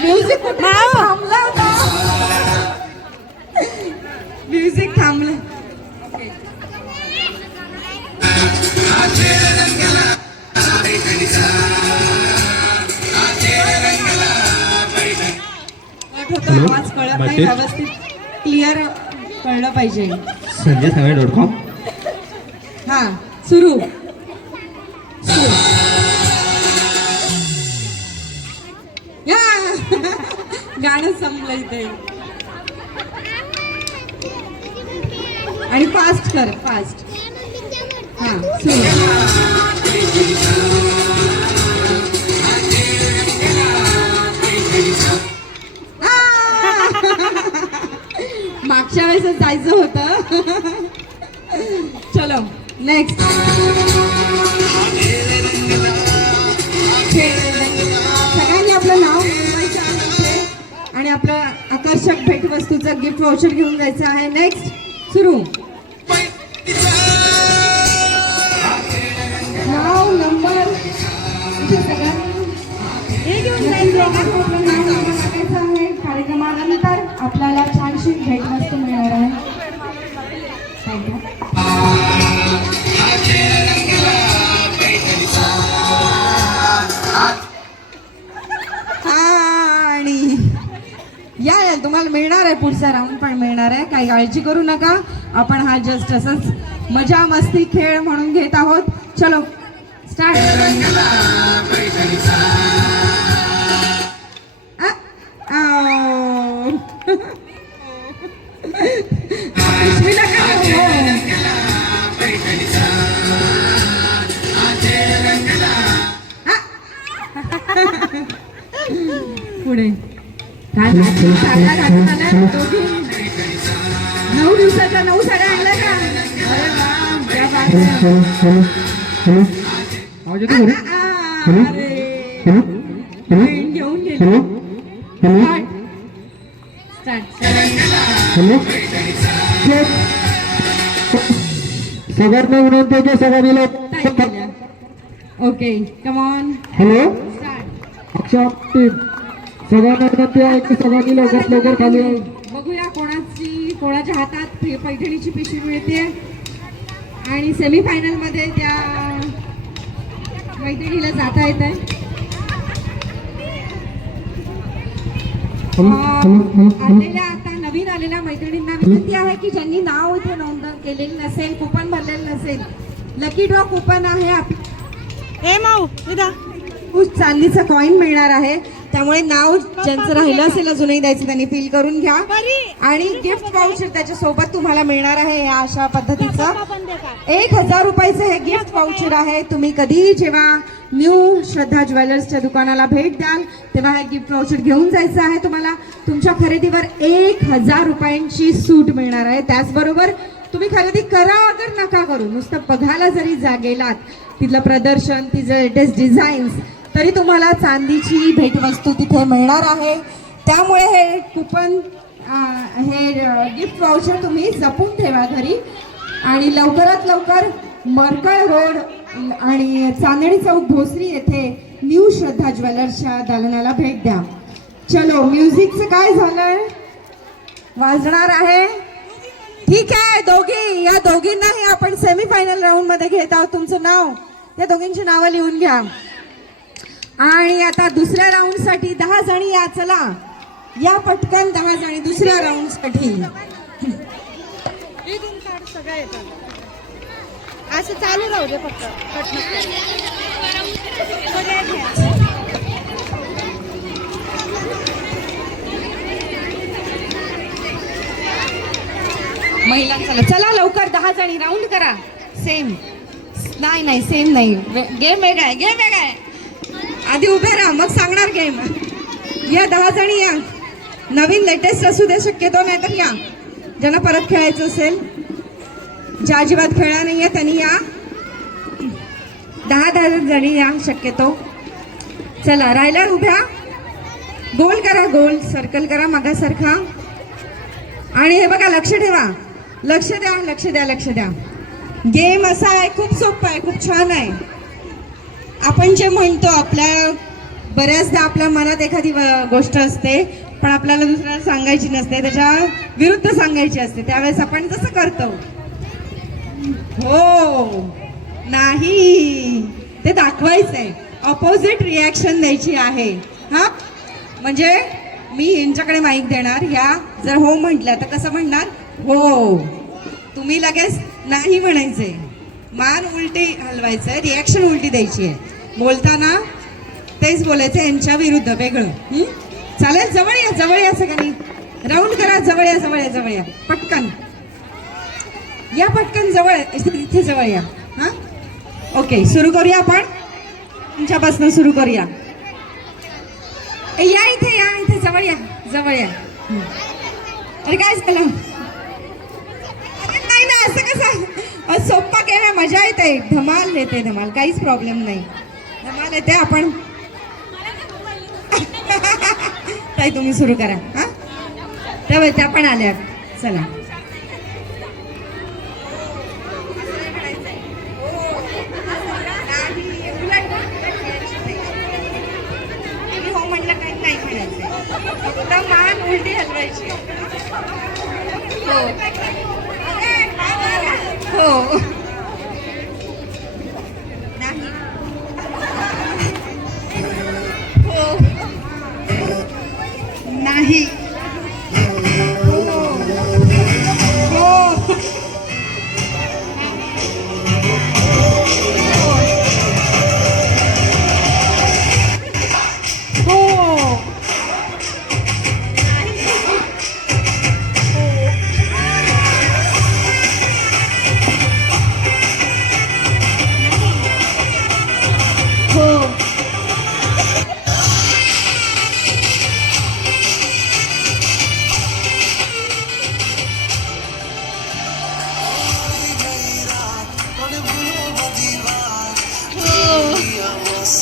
Music थांबलं होतं. Music थांबलं. आवाज कळत नाही व्यवस्थित क्लिअर कळलं पाहिजे. sanjaysagar.com हा सुरू. गाणं संपलं इथे. आणि फास्ट कर फास्ट. हा सुरू. मागच्या वेळेस जायचं होतं. चलो नेक्स्ट. सगळ्यांनी आपलं नाव नोंदवायचं आहे आणि आपलं आकर्षक भेटवस्तूचं गिफ्ट वाउचर घेऊन जायचं आहे. नेक्स्ट सुरू. नाव नंबर हे घेऊन जायचं आहे. कार्यक्रमानंतर आपल्याला छानशी भेटवस्तू मिळणार आहे. आणि या तुम्हाला मिळणार आहे. पुढचा राऊंड पण मिळणार आहे. काही काळजी करू नका. आपण हा जस्ट असंच मजा मस्ती खेळ म्हणून घेत आहोत. चलो स्टार्ट. पुढे 9 दिवसाच्या 9 साड्या आणल्या का? अरे वा. घेऊन गेलो. सगळ्यांना विनंती आहे सगळ्यांनी. Okay come on. Hello Akshay team सगळ्यांना विनंती आहे की सगळ्यांनी लवकर लवकर खाली आहे. बघूया कोणाच्या हातात पैठणीची पिशवी मिळते. आणि सेमीफायनल मध्ये त्या मैत्रिणीला जाता येत आहे. आता नवीन आलेल्या मैत्रिणींना विनंती आहे की ज्यांनी नाव इथे नोंद केलेलं नसेल, कुपन भरलेलं नसेल, लकी ड्रॉ कुपन आहे. चांदीचा कॉइन मिळणार आहे. त्यामुळे नाव ज्यांचं राहिलं असेल अजूनही द्यायचं त्यांनी फिल करून घ्या. आणि गिफ्ट वाउचर त्याच्या सोबत तुम्हाला मिळणार आहे. या अशा पद्धतीचं 1000 रुपयाचं हे गिफ्ट वाउचर आहे. तुम्ही कधीही जेव्हा न्यू श्रद्धा ज्वेलर्सच्या दुकानाला भेट द्याल तेव्हा हे गिफ्ट वाउचर घेऊन जायचं आहे. तुम्हाला तुमच्या खरेदीवर 1000 रुपयांची सूट मिळणार आहे. त्याचबरोबर तुम्ही खरेदी करा अगर नका करू, नुसतं बघायला जरी गेलात तिथलं प्रदर्शन, तिचं लेटेस्ट डिझाईन्स, तरी तुम्हाला चांदीची भेटवस्तू तिथे मिळणार आहे. त्यामुळे हे कुपन हे गिफ्ट वाउचर तुम्ही जपून ठेवा घरी. आणि लवकरात लवकर मरकळ रोड आणि चांदणी चौक भोसरी येथे न्यू श्रद्धा ज्वेलर्सच्या दालनाला भेट द्या. चलो म्युझिकचं काय झालंय? वाजणार आहे. ठीक आहे. या दोघींनाही आपण सेमीफायनल राऊंड मध्ये घेत आहोत. तुमचं नाव, या दोघींची नावं लिहून घ्या. आणि आता दुसऱ्या राऊंड साठी 10 जणी या. चला या पटकन 10 जणी दुसऱ्या राऊंड साठी. असं चालू राहू दे फक्त. महिलांचा चला लवकर 10 जणी राऊंड करा. सेम नाही सेम नाही. गेम वेगळा आहे. आधी उभे राहा मग सांगणार गेम. या 10 जणी या. नवीन लेटेस्ट असू दे शक्यतो, नाही तर या. ज्यांना परत खेळायचं असेल, ज्या अजिबात खेळला नाहीये त्यांनी या. 10 जणी या शक्यतो. चला राहिल्या उभ्या. गोल करा, गोल सर्कल करा मागासारखा. आणि हे बघा लक्ष ठेवा. लक्ष द्या. गेम असा आहे, खूप सोपा आहे, खूप छान आहे. आपण जे म्हणतो आपल्या बऱ्याचदा आपल्या मनात एखादी गोष्ट असते पण आपल्याला दुसऱ्याला सांगायची नसते, त्याच्या विरुद्ध सांगायची असते, त्यावेळेस आपण तसं करतो. हो नाही ते दाखवायचंय, ऑपोजिट रिॲक्शन द्यायची आहे. हा म्हणजे मी यांच्याकडे माईक देणार, ह्या जर हो म्हटल्या तर कसं म्हणणार, हो. तुम्ही लगेच नाही म्हणायचंय, मान उलटी हलवायचंय, रिॲक्शन उलटी द्यायची आहे. बोलताना तेच बोलायचं, यांच्या विरुद्ध वेगळं. चालेल? जवळ या सगळ्यांनी, राऊंड करा, जवळ या पटकन या, पटकन जवळ, इथे जवळ या. हा ओके, सुरू करूया आपण, तुमच्यापासून सुरू करूया. या इथे जवळ या. अरे काय झालं? अरे नाही ना, असं कसं, सोप्पा केला, मजा येते, धमाल येते, धमाल, काहीच प्रॉब्लेम नाही, धमाल येते. आपण ताई तुम्ही सुरू करा. हा तेव्हा त्या पण आल्या, चला. हो म्हटलं काही नाही म्हणायचं, फक्त मान उलटी हलवायची. हो नाही, हो नाही,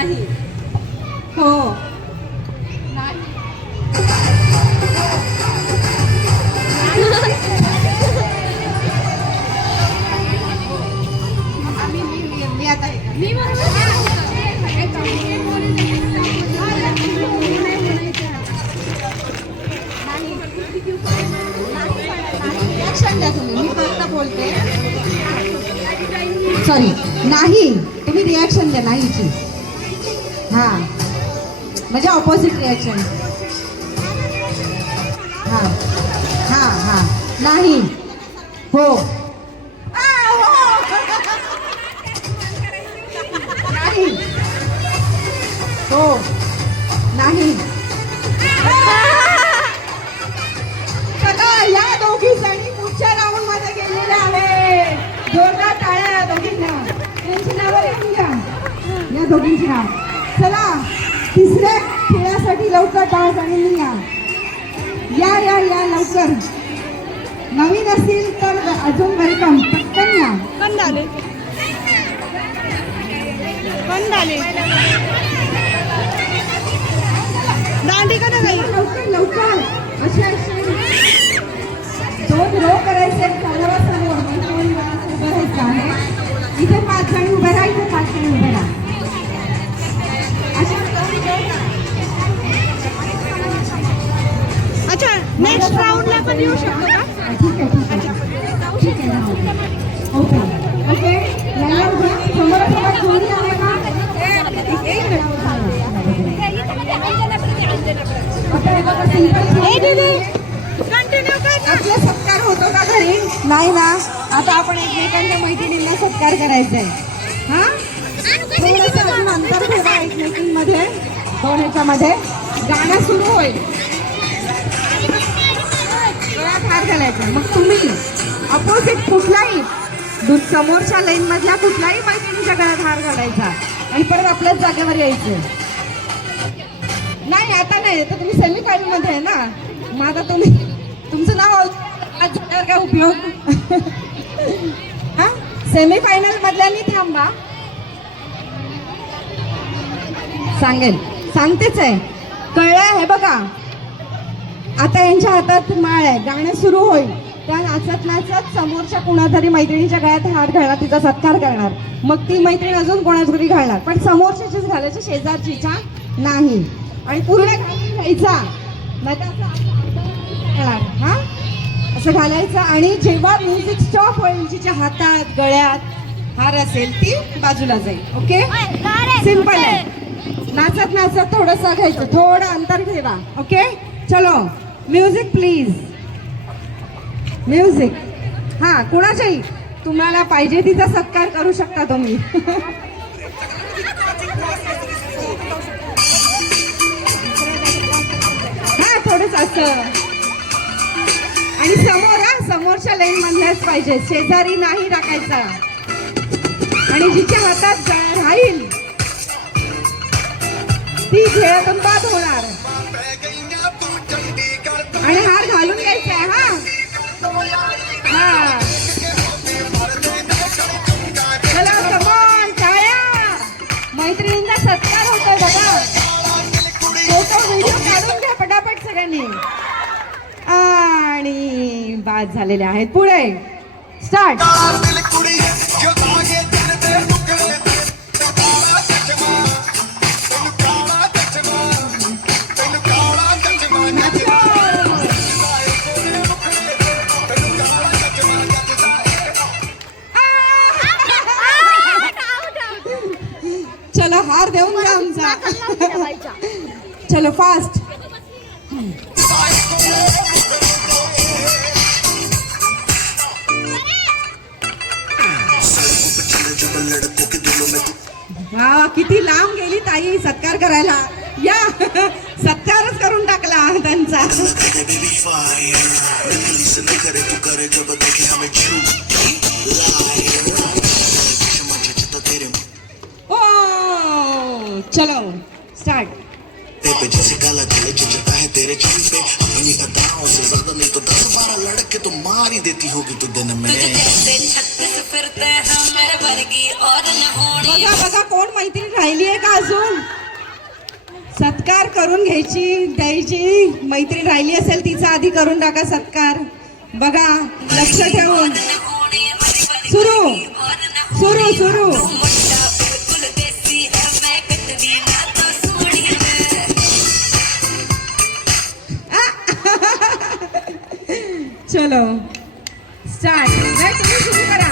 नाही. हो. मी आता रिॲक्शन द्या तुम्ही. मी फक्त बोलते. सॉरी, नाही तुम्ही रिॲक्शन द्या नाहीची. हा म्हणजे ऑपोजिट रिॲक्शन. हा हा हा नाही. हो. नाही. हो. नाही. चला या दोघी जणी पुढच्या राऊंड मध्ये गेलेल्या आहेत. जोरदार टाळ्या या दोघींना. त्यांची नावं लिहून घ्या. या दोघींची नाव. चला तिसऱ्या खेळासाठी लवकर 10 जणींनी या. या या या लवकर. नवीन असतील तर अजून वेलकम. पटकन या. बंद आले बंद आले दांडी का ना काही लवकर लवकर. असे असे 2 रो करायचे. समोरासमोर उभं राहायचं आहे. इथे 5 जणी उभे राहा. इथे 5 जणी उभे राहा. अशा 2 रो करा. अच्छा नेक्स्ट राऊंडला पण येऊ शकतो का ठीक आहे ठीक आहे. Okay okay. याला उभा. समोरासमोर जोडी आहे का? कंटिन्यू कर आपला सत्कार होतो का घरी? नाही ना. आता आपण एकमेकांच्या मैत्रिणींना सत्कार करायचा आहे. हा थोडंसं अजून अंतर ठेवा एकमेकींमध्ये. 2 ह्याच्यामध्ये गाणं सुरू होईल. गळ्यात हार घालायचा. मग तुम्ही अपोजिट कुठलाही समोरच्या लाईन मधल्या कुठल्याही मैत्रिणीच्या गळ्यात हार घालायचा आणि परत आपल्याच जागेवर यायचं. नाही आता नाही. तर तुम्ही सेमीफायनल मध्ये आहे ना. मग आता तुम्ही तुमचं नाव आज झाल्यावर काय उपयोग. हा सेमीफायनल मधल्यांनी थांबा. सांगेल सांगतेच आहे. कळलं आहे बघा. आता यांच्या हातात माळ आहे. गाणं सुरू होईल. त्या नाचत नाचत समोरच्या कुणातरी मैत्रिणीच्या गळ्यात हात घालणार. तिचा सत्कार करणार. मग ती मैत्रीण अजून कोणाच तरी घालणार. पण समोरच्याचीच घालायची. शेजारचीचा नाही. आणि पूर्ण घालून घ्यायचा. नाही तर हा असं घालायचं. आणि जेव्हा म्युझिक स्टॉप होईल जिच्या हातात गळ्यात हार असेल ती बाजूला जाईल. ओके सिंपल आहे. नाचत नाचत थोडंसं घ्यायचं. थोडं अंतर ठेवा. ओके चलो म्युझिक प्लीज. म्युझिक. हा कुणाच्याही तुम्हाला पाहिजे तिचा सत्कार करू शकता तुम्ही. हा थोडंच असं. आणि समोर समोरच्या लाईन मधल्याच पाहिजे. शेजारी नाही टाकायचा. आणि जिच्या हातात राहील ती खेळातून बाद होणार. आणि हार घालून घ्यायचा आहे. हा चला कमॉन टाळ्या. मैत्रिणींचा सत्कार होतोय बघा. फोटो व्हिडिओ काढून घ्या पटापट सगळ्यांनी. आणि बाद झालेले आहेत. पुढे स्टार्ट. चलो हार देऊन द्या आमचा. चलो फास्ट. वा किती लांब गेली ताई सत्कार करायला. या सत्कारच करून टाकला त्यांचा. ओ चलो स्टार्ट. पे जैसे काला दिल जचता है तेरे चेहरे पे अपनी अदाओं से ज्यादा नहीं तो 10-12 लड़के तो मार ही देती होगी तू दिन में बघा बघा कोण मैत्रीण राहिली आहे का अजून सत्कार करून द्यायची मैत्रीण राहिली असेल तिचा आधी करून टाका सत्कार बघा लक्ष ठेवून सुरू सुरू सुरू चलो स्टार्ट नाही तुम्ही सुरू करा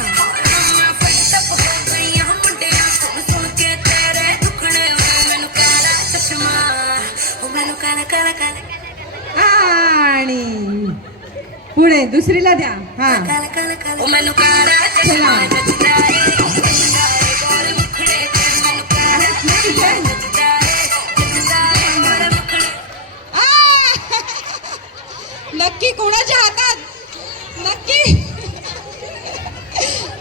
आणि पुढे दुसरीला द्या हा चला नक्की कोणाच्या हातात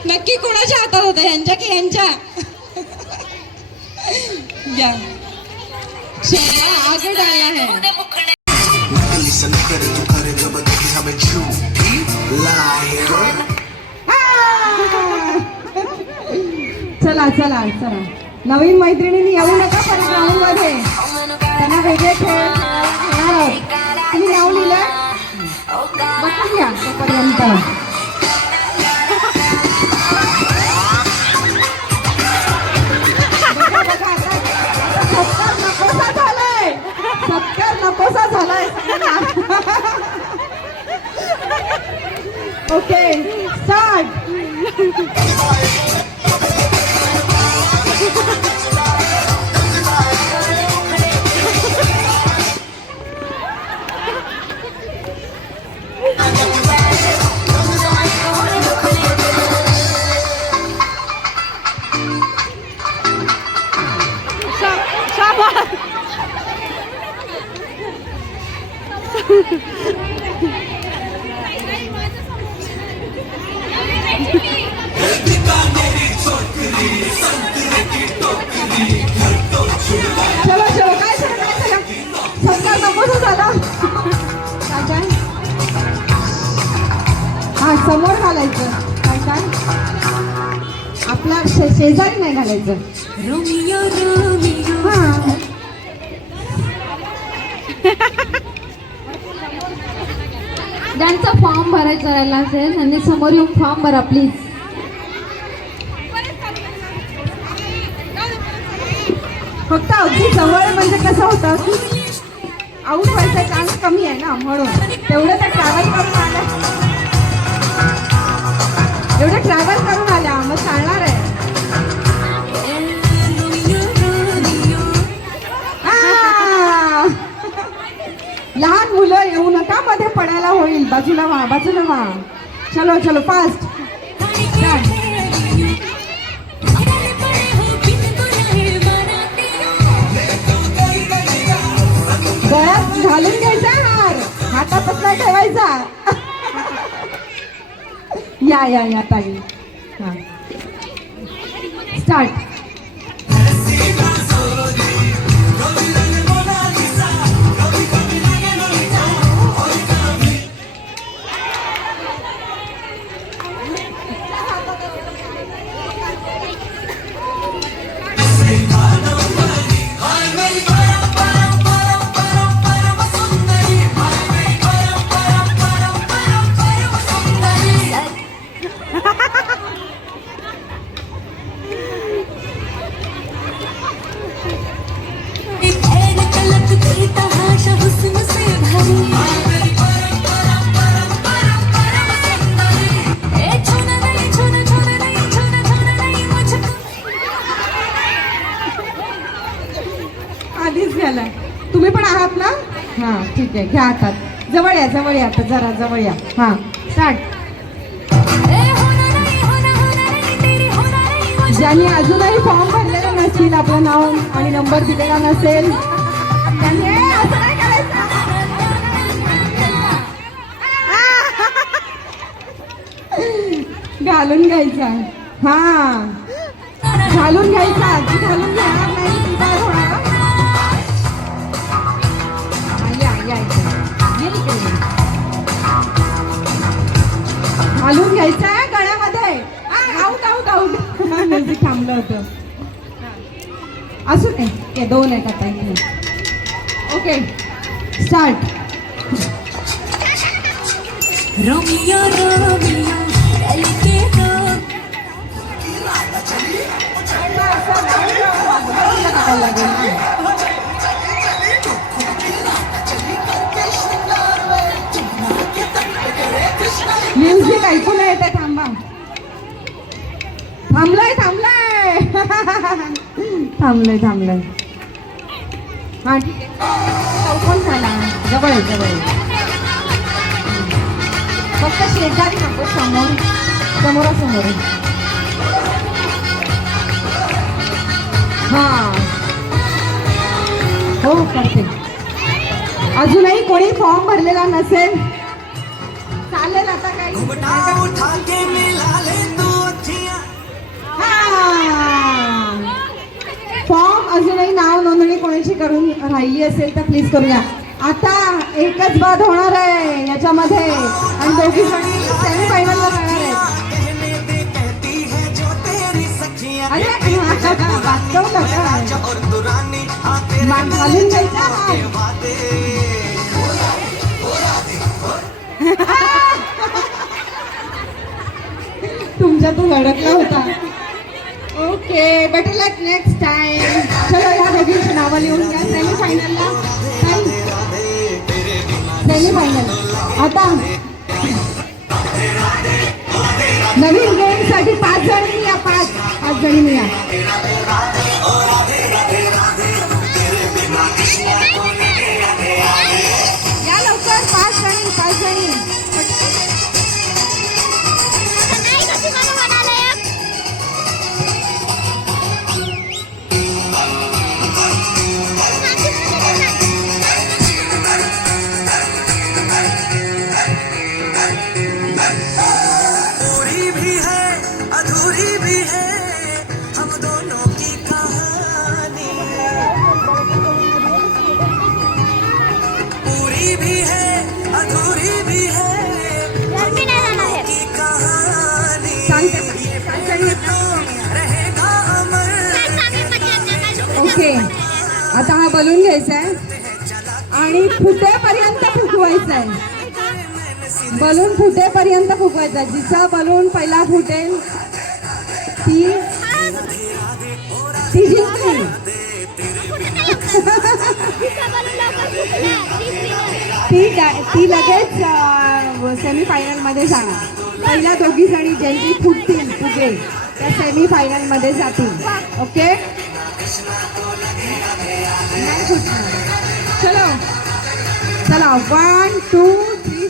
नक्की कोणाच्या हातात होतं यांच्या की यांच्या या आगे डालना है चला चला चला नवीन मैत्रिणींनी येऊ नका परत राऊंड मध्ये त्यांना वेगळे खेळ तुम्ही नाव लिहिलं बघून घ्या तोपर्यंत सत्कार नकोसा झालाय ओके स्टार्ट चलो चलो काय सत्कार नकोसा झाला काय हा समोर घालायचं काय काय आपला शेजारी नाही घालायचं हा ज्यांचा फॉर्म भरायचा राहिला असेल त्यांनी समोर येऊन फॉर्म भरा प्लीज फक्त अगदी जवळ म्हणजे कसं होतं की आऊट व्हायचा चान्स कमी आहे ना म्हणून तेवढं तर ट्रॅव्हल करून आल्या एवढं ट्रॅव्हल करून आल्या मग चालणार आहे लहान मुलं येऊ नका मध्ये पडायला होईल बाजूला व्हा चलो चलो फास्ट गळ्यात घालून घ्यायचा हार हातापासून ठेवायचा या ताई हा स्टार्ट आधीच गेलाय तुम्ही पण आहात ना हा ठीक आहे घ्या हातात जवळ या आता जरा जवळ या हा स्टार्ट ज्यांनी अजूनही फॉर्म भरलेला नसतील आपलं नाव आणि नंबर दिलेला नसेल त्यांनी असं नाही करायचं घालून घ्यायचा हा घालून घ्यायचा घालून घेणार नाही ती काय होणार होतं. असू नाही ते 2 आहेत आता इथे. Okay start. रोमियो रोमियो के हो म्युझिक ऐकू नाही येते. थांबा. थांबलंय थांबलंय थांबलंय थांबलंय. हा ठीक आहे. चौकोन झाला. जवळ आहे जवळ आहे. फक्त शेजारी नको. समोर समोरासमोर. हा हो करते. अजूनही कोणी फॉर्म भरलेला नसेल चालेल. आता काही फॉर्म अजूनही नाव नोंदणी कोणाची करून राहिली असेल तर प्लीज करूया. आता एकच बाद होणार आहे याच्यामध्ये आणि दोघी जणी सेमीफायनलला जाणार आहेत. अरे वाचव नका. घालून घ्यायचा. तुमच्या तो लढकला होता. ओके बेटर लक नेक्स्ट टाइम. चलो ह्या दोघींची नावं लिहून घ्या. सेमीफायनलला सेमीफायनल. आता नवीन गेमसाठी 5 जणी या. 5 जणी या. या लवकर. 5 जणी 5 जणी. पूरी भी है अधूरी भी है हम दोनों की कहानी. पूरी भी है अधूरी भी है की कहानी. ये प्यार तो रहेगा अमर. ओके आता हा बलून घ्यायचा आहे आणि फुटेपर्यंत फुगवायचा आहे. बलून फुटेपर्यंत फुगवायचा. जिचा बलून पहिला फुटेल ती जिंकली. ती लगेच सेमीफायनल मध्ये जाणार. पहिल्या दोघी जणी ज्यांची फुटतील फुगे त्या सेमीफायनल मध्ये जातील. ओके नाही फुटणार. चलो चला 1 2 3.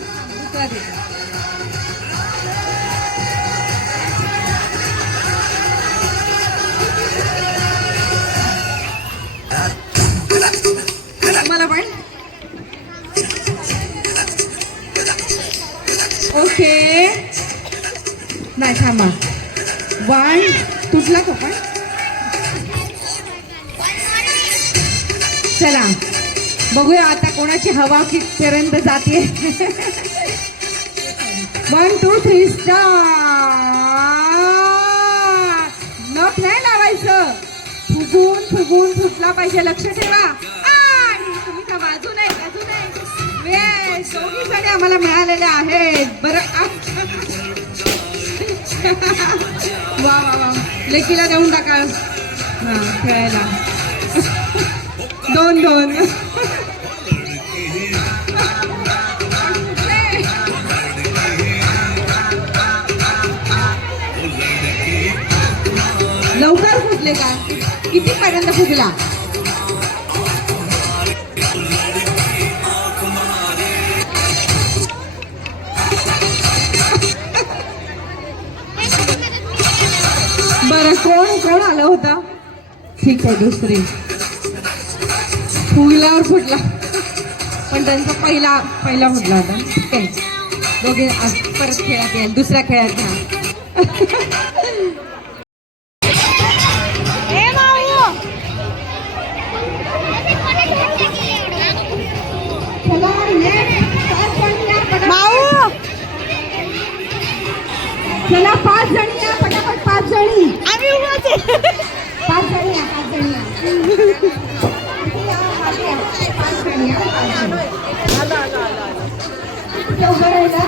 मला पण ओके. नाही थांबा. 1 तुटला का पण. चला बघूया आता कोणाची हवा कितपर्यंत जाते. 1 2 3 स्टार्ट. नख नाही लावायचं. फुगून फुगून फुटला पाहिजे. लक्ष ठेवा. आणि तुम्ही का बाजू नाही दोघी जणी आम्हाला मिळालेल्या आहेत. बरं वा वा वा. लेकीला देऊन टाका. हा खेळायला 2-2. लवकर फुटले का. कितीपर्यंत फुगला. बरं कोण आलं होतं. ठीक आहे दुसरी फुगल्यावर फुटला पण त्यांचा पहिला फुटला होता. ठीक आहे दोघे परत खेळात येईल. दुसऱ्या खेळात घ्या. चला 5 जणी या. पटापट 5 जणी. आम्ही उभाच आहे. इथे उभं राहिला.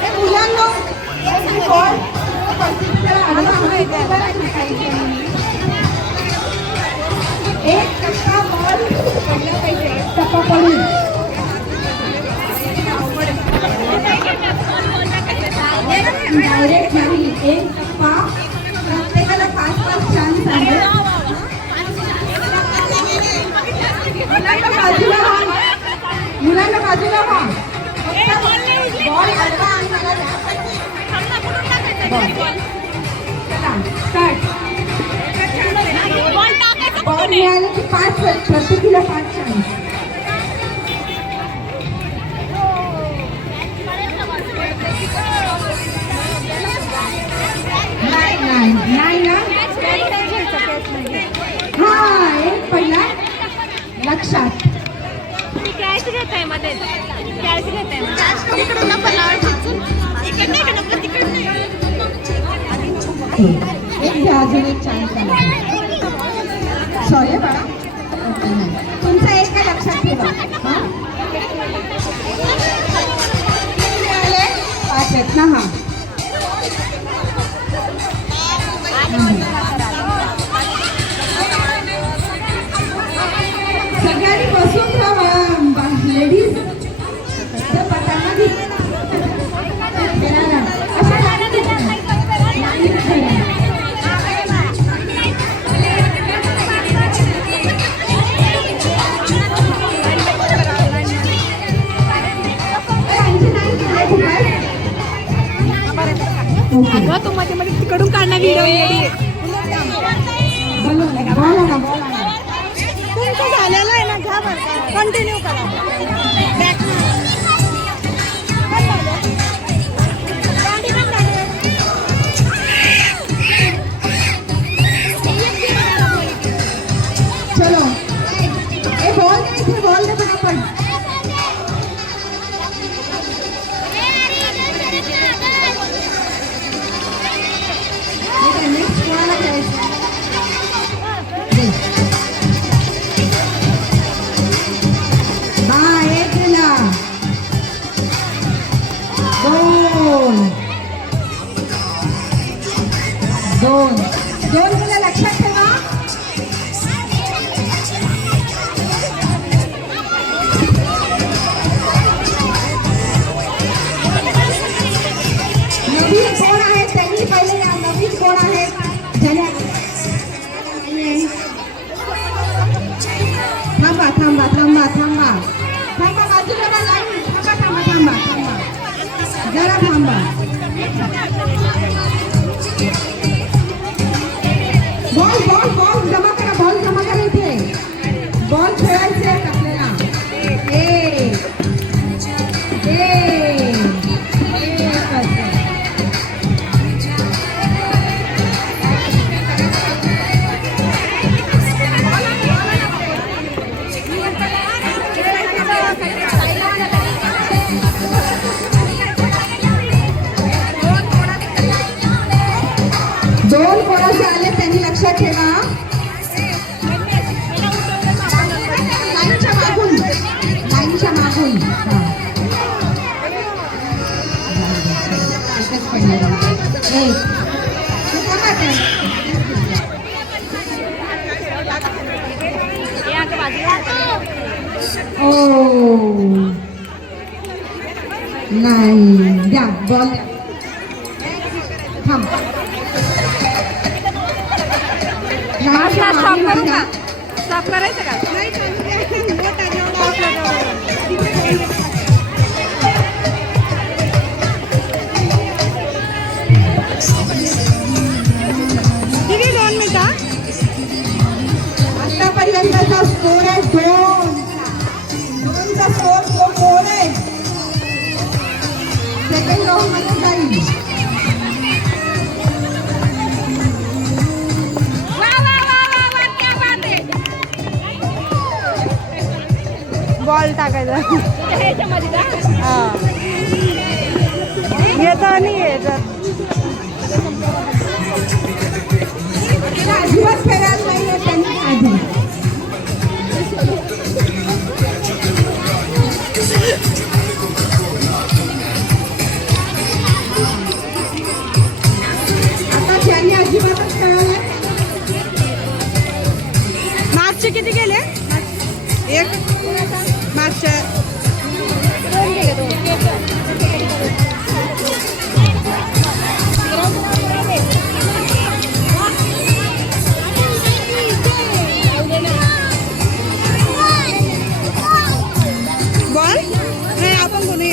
ए, मुलांनो, एक बॉल जरा आडवा हवा इथे उभं राहिला पाहिजे. एक टप्पा बॉल पडला पाहिजे. एक टप्पा पडून डायरेक्ट नाही. एक टप्पा प्रत्येकाला 5-5 चान्स आहे. मुलांना बाजूला व्हा. बॉल आडवा आणि मला द्या. चला, स्टार्ट. बॉल मिळाले की 5 प्रत्येकीला 5 चान्स. नाही ना. हा, एक पहिला लक्षात. कॅश घेत आहे मध्ये कॅश घेत आहे इकडून नंबर इकडे एक घ्या, अजून एक चान्स आहे. सॉरी बाळा, तुमचा एक काय लक्षात ठेवा. हा, मिळाले 5 आहेत ना. हा, सगळ्यांनी बसून राहा. लेडीज अगं तू मध्ये मध्ये तिकडून काढणार व्हिडिओ. तुमचं झालेलं आहे ना, घ्या बरं, कंटिन्यू करा. चलो, ए बॉल दे, इथे बॉल दे पटापट. नेक्स्ट कोणाला खेळायचं? हा, एक दिला. 2 दिला. लक्षात ठेवा. नवीन कोण आहे त्यांनी पहिले या. नवीन कोण आहे ज्याने थांबा थांबा थांबा थांबा थांबा बाजूला ना लाईन. थांबा थांबा थांबा थांबा जरा थांबा. बॉल बॉल बॉल जमा करा. बॉल जमा करा. इथे बॉल खेळायचे आहेत आपल्याला. दोन कोणाचे आले त्यांनी लक्षात ठेवा. लाईनच्या मागून. लाईनच्या मागून. नाही द्या बॉल. थांब. स्टॉप करायचं का? किती 2 मिनिटं? आतापर्यंतचा स्कोर आहे 2. 2चा स्कोर आहे. सेकंड राऊंड मध्ये जाईल. बॉल टाकायचा ह्याच्यामध्ये का? हां, येतं नाही येतं. अजिबात खेळायला नाही त्यांनी आधी. मागचे किती गेले? एक मागच्या बॉल नाही आपण कोणी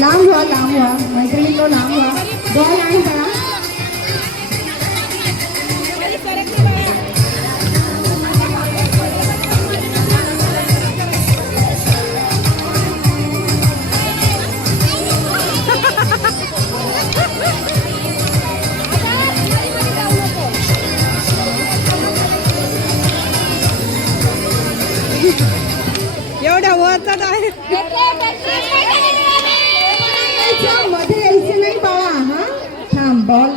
लांब व्हा मैत्रिणींनो लांब व्हा बॉल आहे का एवढ्या वरचाच आहे. मध्ये यायचं नाही बाळा हा थांब बॉल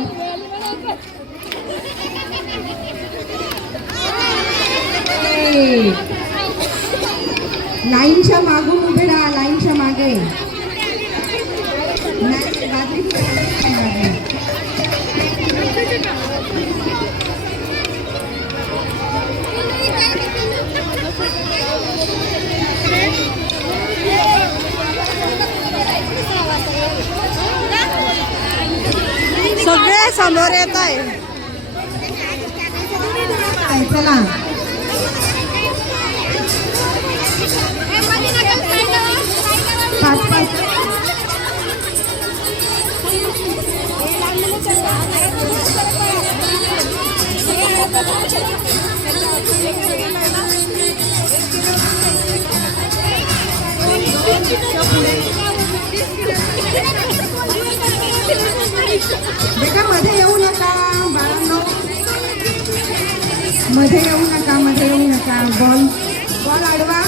लाईनच्या मागून उभे राहा लाईनच्या मागे नाही, बाजरी खेळायला. सगळे समोर येत आहे. चला पाच पाच बेटा मध्ये येऊ नका बाळांनो मध्ये येऊ नका बॉल बॉल अडवा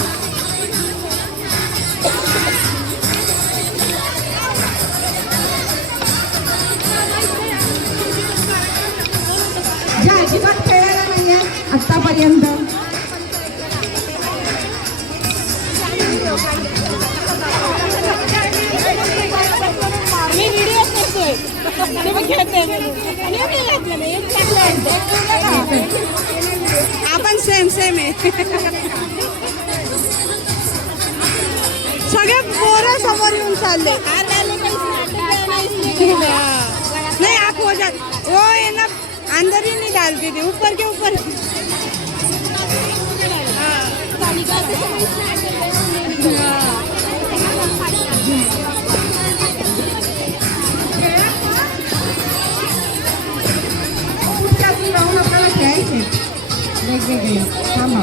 ज्या अजिबात खेळायला नाहीये आतापर्यंत मी व्हिडिओ करतोय तुम्ही खेळते आपण सेम आहे. सगळे पोरं समोर येऊन चालले. नहीं आप हो जा वो है ना अंदर ही नहीं डालती थी ऊपर के ऊपर. राहून आपल्याला खेळायचे वेगवेगळे थांबा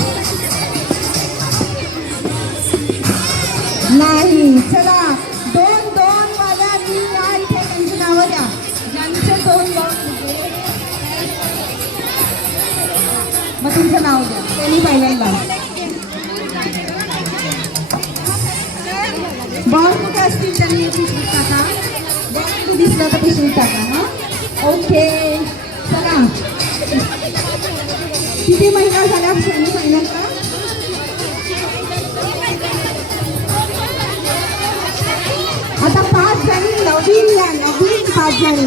नाही चला दोन वाजा मी या इथे त्यांची नावं द्या ज्यांचे दोन मग तुमचं नाव द्या त्यांनी पहिल्यांदा बॉल कुठे असतील त्यांनी पिशवीत टाका बॉल कुठे दिसला तर पिशवीत टाका हा ओके चला किती महिना झाल्या सेमी फायनलला आता 5 जणी नवीन 5 जणी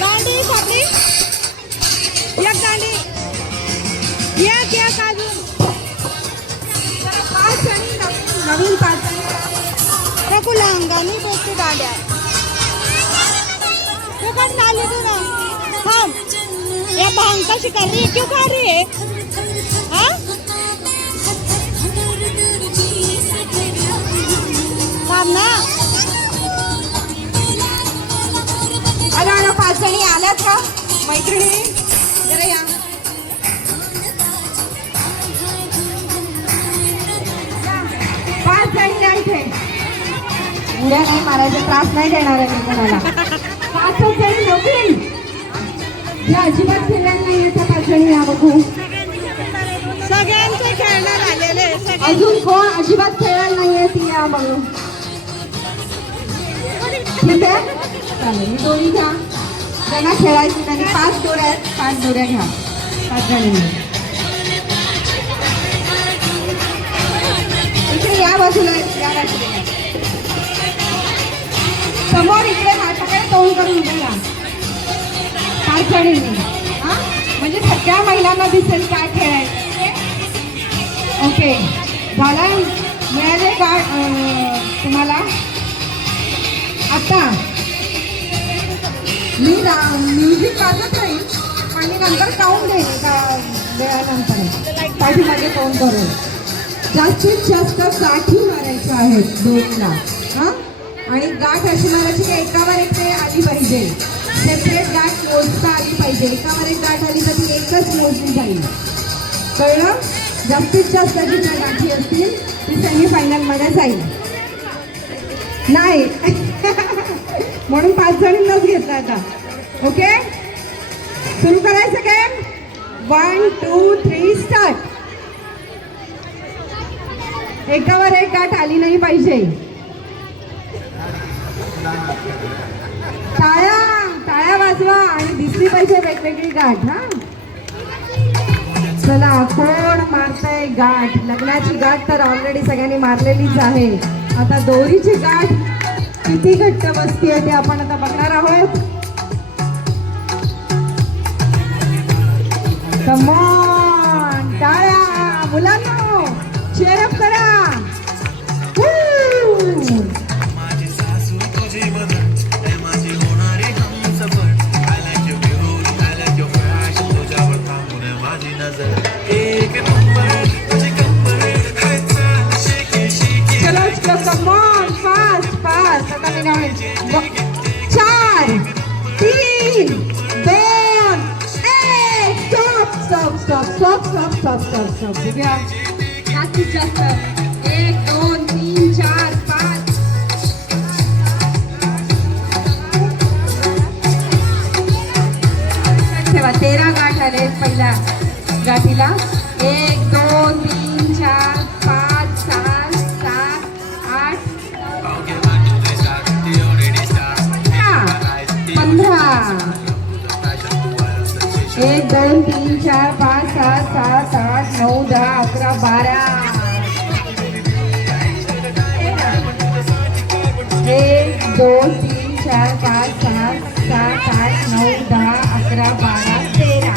गांडी सापडी एक गांडी एक अजून 5 जणी नवीन 5 जणी नको लंगानी बोलते गाड्या तू का चालली तू ना थांब या भांग कशी कर रही है क्यों कर रही है हाँ थांब ना अरे 5 जणी आल्यात का मैत्रिणी जरा या 5 जणी या इथे उड्या नाही मारायचा त्रास नाही देणार आहे मी कोणाला 5 जणी नवीन ज्या अजिबात खेळल्या नाही त्या 5 जणी या बघू सगळ्यांचे खेळणार आलेले अजून कोण अजिबात खेळायला नाहीये ती या बघू ठीक आहे चालेल मी दोन्ही घ्या ज्यांना खेळायची त्यांनी 5 दोऱ्या आहेत, 5 दोऱ्या घ्या 5 जणांनी. इकडे या बाजूला या बाजूला या. समोर इकडे माझ्याकडे तोंड करून उभे या 5 जणींनी. हा म्हणजे सगळ्या महिलांना दिसेल काय खेळायचं. ओके झालं मिळाले का तुम्हाला. आता मी म्युझिक वाजत राहील आणि नंतर काउंट देईल का वेळानंतर पाठीमागे फोन करून. जास्तीत जास्त गाठी मारायच्या आहेत 2ला. हां आणि गाठ अशी मारायची की एकावर एक ते आली पाहिजे. सेपरेट गाठ मोजता आली पाहिजे. एकावर एक गाठ आली तर ती एकच मोजली जाईल. कळलं. जास्तीत जास्त जिच्या गाठी असतील ती सेमीफायनलमध्ये जाईल. नाही म्हणून 5 जणींनाच घेतलं आता. ओके सुरू करायचं गेम. 1 2 3 स्टार्ट. एकावर एक गाठ आली नाही पाहिजे. टाळ्या टाळ्या वाजवा आणि दिसली पाहिजे वेगवेगळी गाठ. हा चला कोण मारतंय गाठ. लग्नाची गाठ तर ऑलरेडी सगळ्यांनी मारलेलीच आहे. आता दोरीची गाठ किती घट्ट बसतीये ते आपण आता बघणार आहोत. कम ऑन टाळ्या मुलांनो चेअर अप करा. माझी सासू तुझी बदल माझी होणारी Humsafar. I like your beauty, I like your fashion. तुझ्यावर थांबून माझी नजर एक नंबर तुझी कंबर. हाय चल शेकी शेकी. चलो चलो कम ऑन फास्ट फास्ट. आता मी नाव 4 3 2 1 stop stop stop stop stop stop stop stop. बघूया जास्तीत जास्त 1 2 3 4 5. ठेवा 13 गाठ आले पहिल्या गाठीला. 1 2 3 4 5 6 7 8 15. 1 2 3 4 5 6 7 8 9 10 11 12. 1 2 3 4 5 6 7 8 9 10 11 12 13.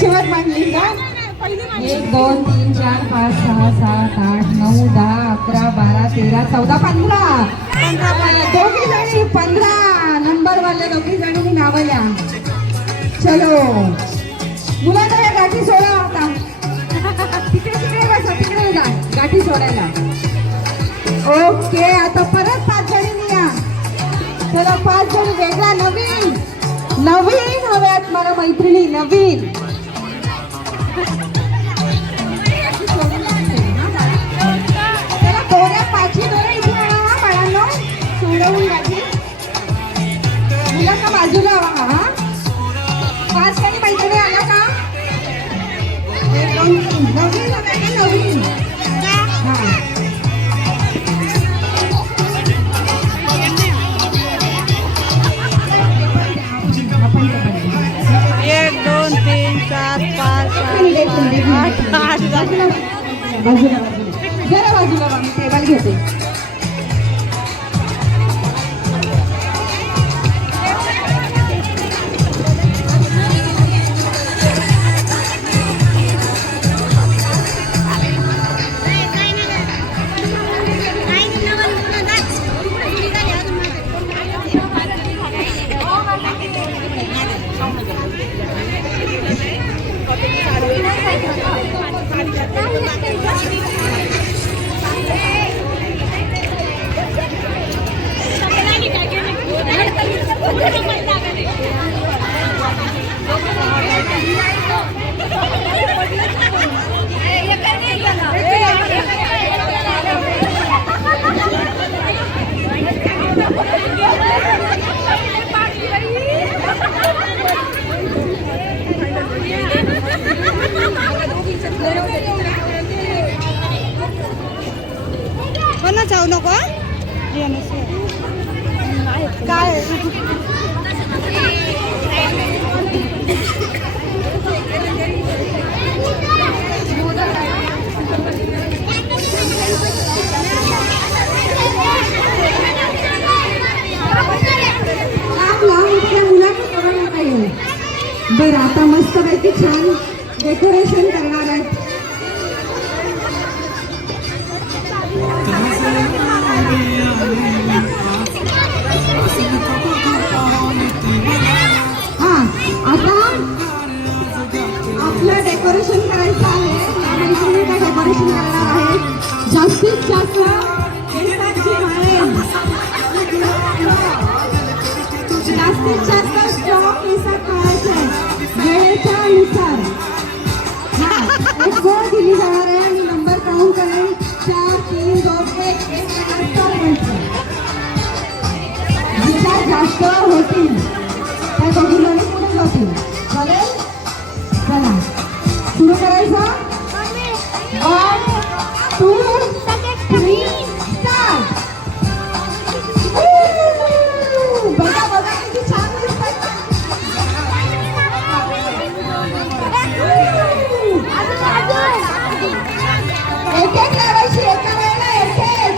शेवट मांडली का. 1 2 3 4 5 6 7 8 9 10 11 12 13 14 15. दोघी जणी 15 नंबरवाले दोघी जणींनी नावं लिहा. चलो मुलांना या गाठी सोडा. आता तिकडे तिकडे बसा तिकडे जा गाठी सोडायला. ओके आता परत 5 जणींनी या. चला 5 जण वेगळा नवीन नवीन हव्यात मला मैत्रिणी नवीन. चला दोऱ्या 5 दोऱ्या इथे आणा बाळांनो. सोडवून गाठी मुलांना बाजूला हवा. हा 5 जणी मैत्रिणी आल्या का. 1 2 3 नवीन हव्या का नवीन. हा 1 2 3 4 5 6 8 बाजूला जरा बाजूला मी टेबल घेते. जाऊ नको. लांब लांब इथल्या मुलांना करू नका येऊ. बरं आता मस्तपैकी छान डेकोरेशन करणार आहेत. हा आता आपलं डेकोरेशन करायचं आहे. मैत्रिणी डेकोरेशन करणार आहे. जास्तीत जास्त केसांची माळे, जास्तीत जास्त स्ट्रॉंग केसात काढायचे वेळेच्या नुसार. हा एक गोळ दिली जाणार आहे आणि नंबर काउंट करेल 4 3 2 1 जिथं जास्त होतील त्या दोघींनी पुढे जातील. चालेल, चला सुरू करायचं. 1 2 3 स्टार्ट. बघा बघा किती छान दिसतंय. एक एक लावायची एका वेळेला, एक एक.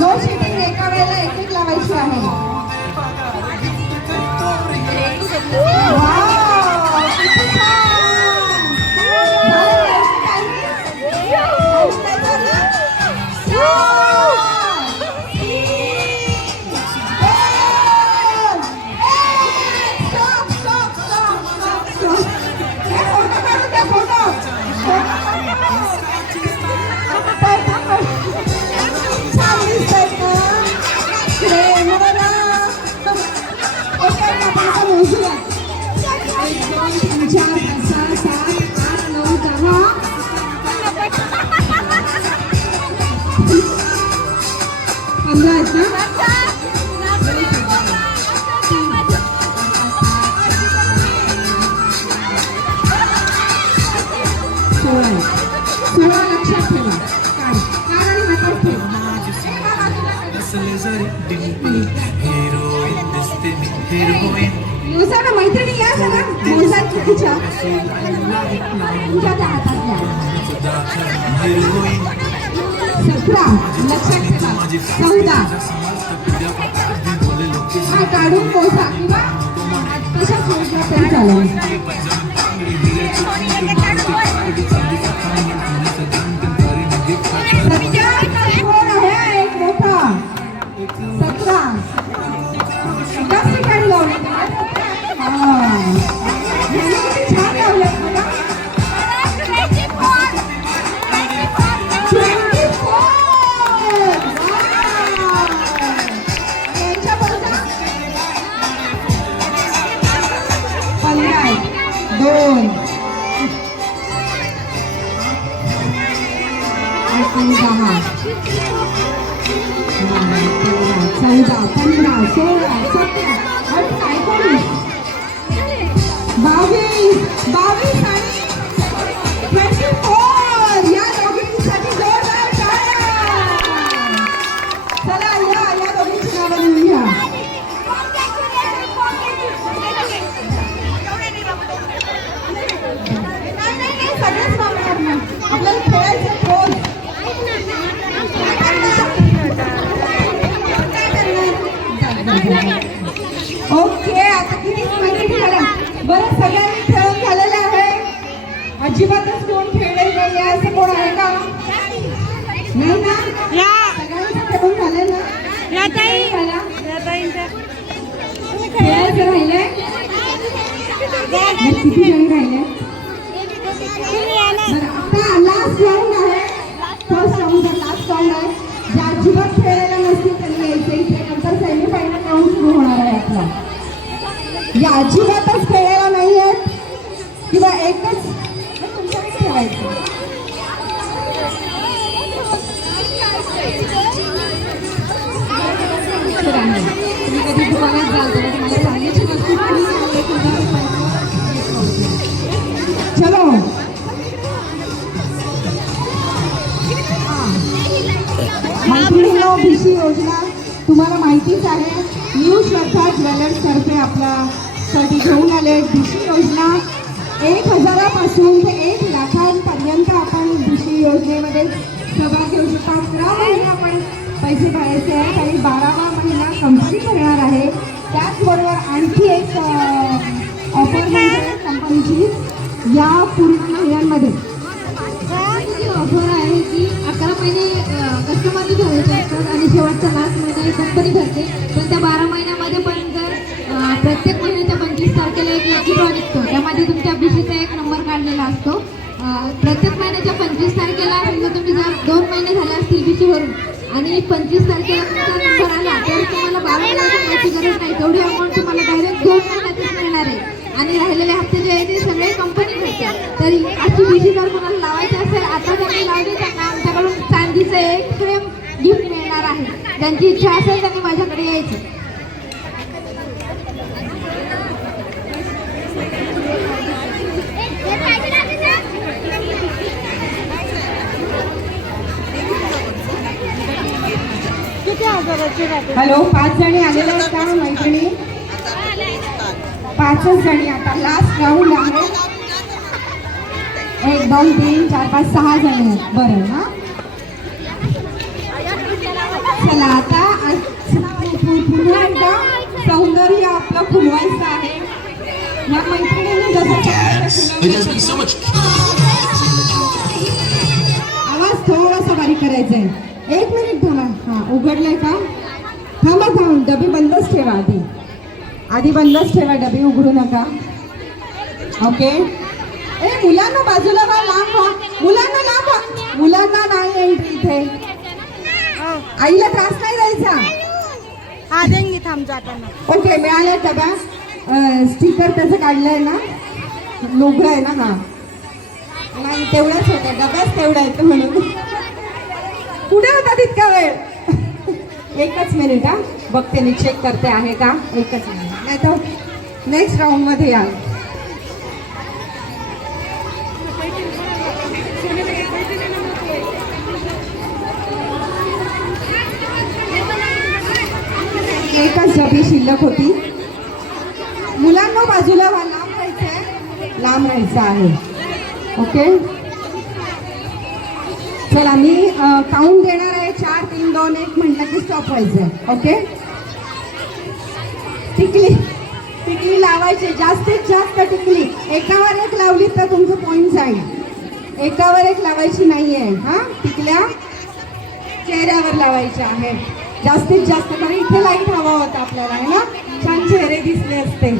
नो शिटिंग, एका वेळेला एक एक लावायची आहे. वाव, किती छान. लक्षात ठेवा. कारण हातात ठेवा. असले जरी डिंपल हिरोईन दिसते मी हिरोईन मोसा ना मैत्रिणी या जरा. मोसा कितीच्या तुमच्या त्या हातातल्या हिरोईन 17 लक्षात ठेवा. 14 हा काढून मोसा किंवा तशाच मोजला तरी चालेल. एक मोठा 17 एकाच ठिकाणी लावले. छान लावलं बघा. 24 यांच्या बरोबर 15 2 10 14 15 16 17 18 22 22 आणि 24. या दोघींसाठी जोरदार टाळ्या. चला या दोघींची नावं लिहूया. सगळेच नाव काढणार. आपल्याला खेळायचं रोज. ओके, आता किती माहिती झाल्या. बरं सगळ्यांनी खेळून झालेलं आहे. अजिबातच कोण खेळलेलं नाही आहे असं कोण आहे का? नाही ना, सगळ्यांचं खेळून झालं ना. खेळायचं राहिलंय. किती जण राहिले? आता लास्ट राऊंड आहे. फर्स्ट राऊंड लास्ट राऊंड आहे. जे अजिबात खेळायला नसतील त्यांनी यायचं इथे. नंतर सेमीफायनल राऊंड सुरू होणार आहे आपला. या अजिबातच खेळायला नाही आहेत किंवा एकच तुमच्याकडे ठेवायचं. तुम्ही कधी दुकानात जाल तेव्हा तुम्हाला सांगायची वस्तू चलो. मैत्रिणींनो, BC योजना तुम्हाला माहितीच आहे. न्यू श्रद्धा ज्वेलर्स तर्फे आपल्यासाठी घेऊन आले BC योजना 1,000पासून ते 1 लाखांपर्यंत आपण BC योजनेमध्ये सहभाग घेऊ शकता. 11 महिने आपण पैसे भरायचे आहेत आणि 12वा महिना कंपनी भरणार आहे. त्याचबरोबर आणखी एक ऑफर म्हणजे कंपनीची या पूर्ण महिन्यांमध्ये ऑफर आहे की 11 महिने कस्टमरने भरायचे असतात आणि शेवटचा लास्ट महिना ही कंपनी भरते. पण त्या 12 महिन्यामध्ये पण जर प्रत्येक महिन्याच्या 25 तारखेला एक लकी ड्रॉ निघतो. त्यामध्ये तुमच्या BCचा एक नंबर काढलेला असतो. प्रत्येक महिन्याच्या 25 तारखेला समजा तुम्ही जर 2 महिने झाले असतील BC भरून आणि 25 तारखेला तुमचा नंबर आला तर तुम्हाला 12 महिन्याची द्यायची गरज नाही. तेवढी अमाऊंट तुम्हाला डायरेक्ट 2 महिन्यातच मिळणार आहे आणि राहिलेले हप्ते जे आहे ते सगळे कंपनी भरते. तर अशी BC जर कोणाला लावायची असेल आता त्यांनी लावली त्यांना आमच्याकडून चांदीचं एक फ्रेम गिफ्ट मिळणार आहे. ज्यांची इच्छा असेल त्यांनी माझ्याकडे यायची. हॅलो, 5 जणी आलेल्या आहेत का मैत्रिणी? 5च जणी. आता लास्ट राऊंड आहे. 1 2 3 4 5 6 जणी आहेत. बरं ना, चला आता पुन्हा एकदा सौंदर्य आपलं फुलवायचं आहे. या मैत्रिणीने जसं आवाज थोडासा बारीक करायचा आहे. 1 मिनिट थांबा. हां, उघडलंय का? थांबा डबी बंदच ठेवा. आधी बंदच ठेवा, डबी उघडू नका. ओके. मुलांना बाजूला व्हा, लांब व्हा. मुलांना लांब व्हा. मुलांना नाही एंट्री इथे. आईला त्रास नाही द्यायचा. हा देंगी थांब जाताना. ओके, मिळालं डबा. स्टिकर त्याचं काढलंय ना, लोगो आहे ना. हा नाही, तेवढंच होतं, डब्याच तेवढा येतो म्हणून. कुठे होता तितका वेळ? 1च मिनिट. हा, बघते मी, चेक करते आहे का. 1च मिनिट, नाही तर नेक्स्ट राऊंड मध्ये या. एकच डबी शिल्लक होती. मुलांना बाजूला व्हा, लांब राहायचंय, लांब राहायचं आहे. ओके, चला मी काउंट देणार आहे. 4 3 2 1 म्हटलं की स्टॉप व्हायचं. ओके. टिकली लावायची, जास्तीत जास्त टिकली. एकावर एक लावली तर तुमचं पॉईंट जाईल. एकावर एक लावायची नाहीये. हा, टिकल्या चेहऱ्यावर लावायच्या आहे जास्तीत जास्त. कारण इथे लाईट हवा होता आपल्याला, आहे ना, छान चेहरे दिसले असते.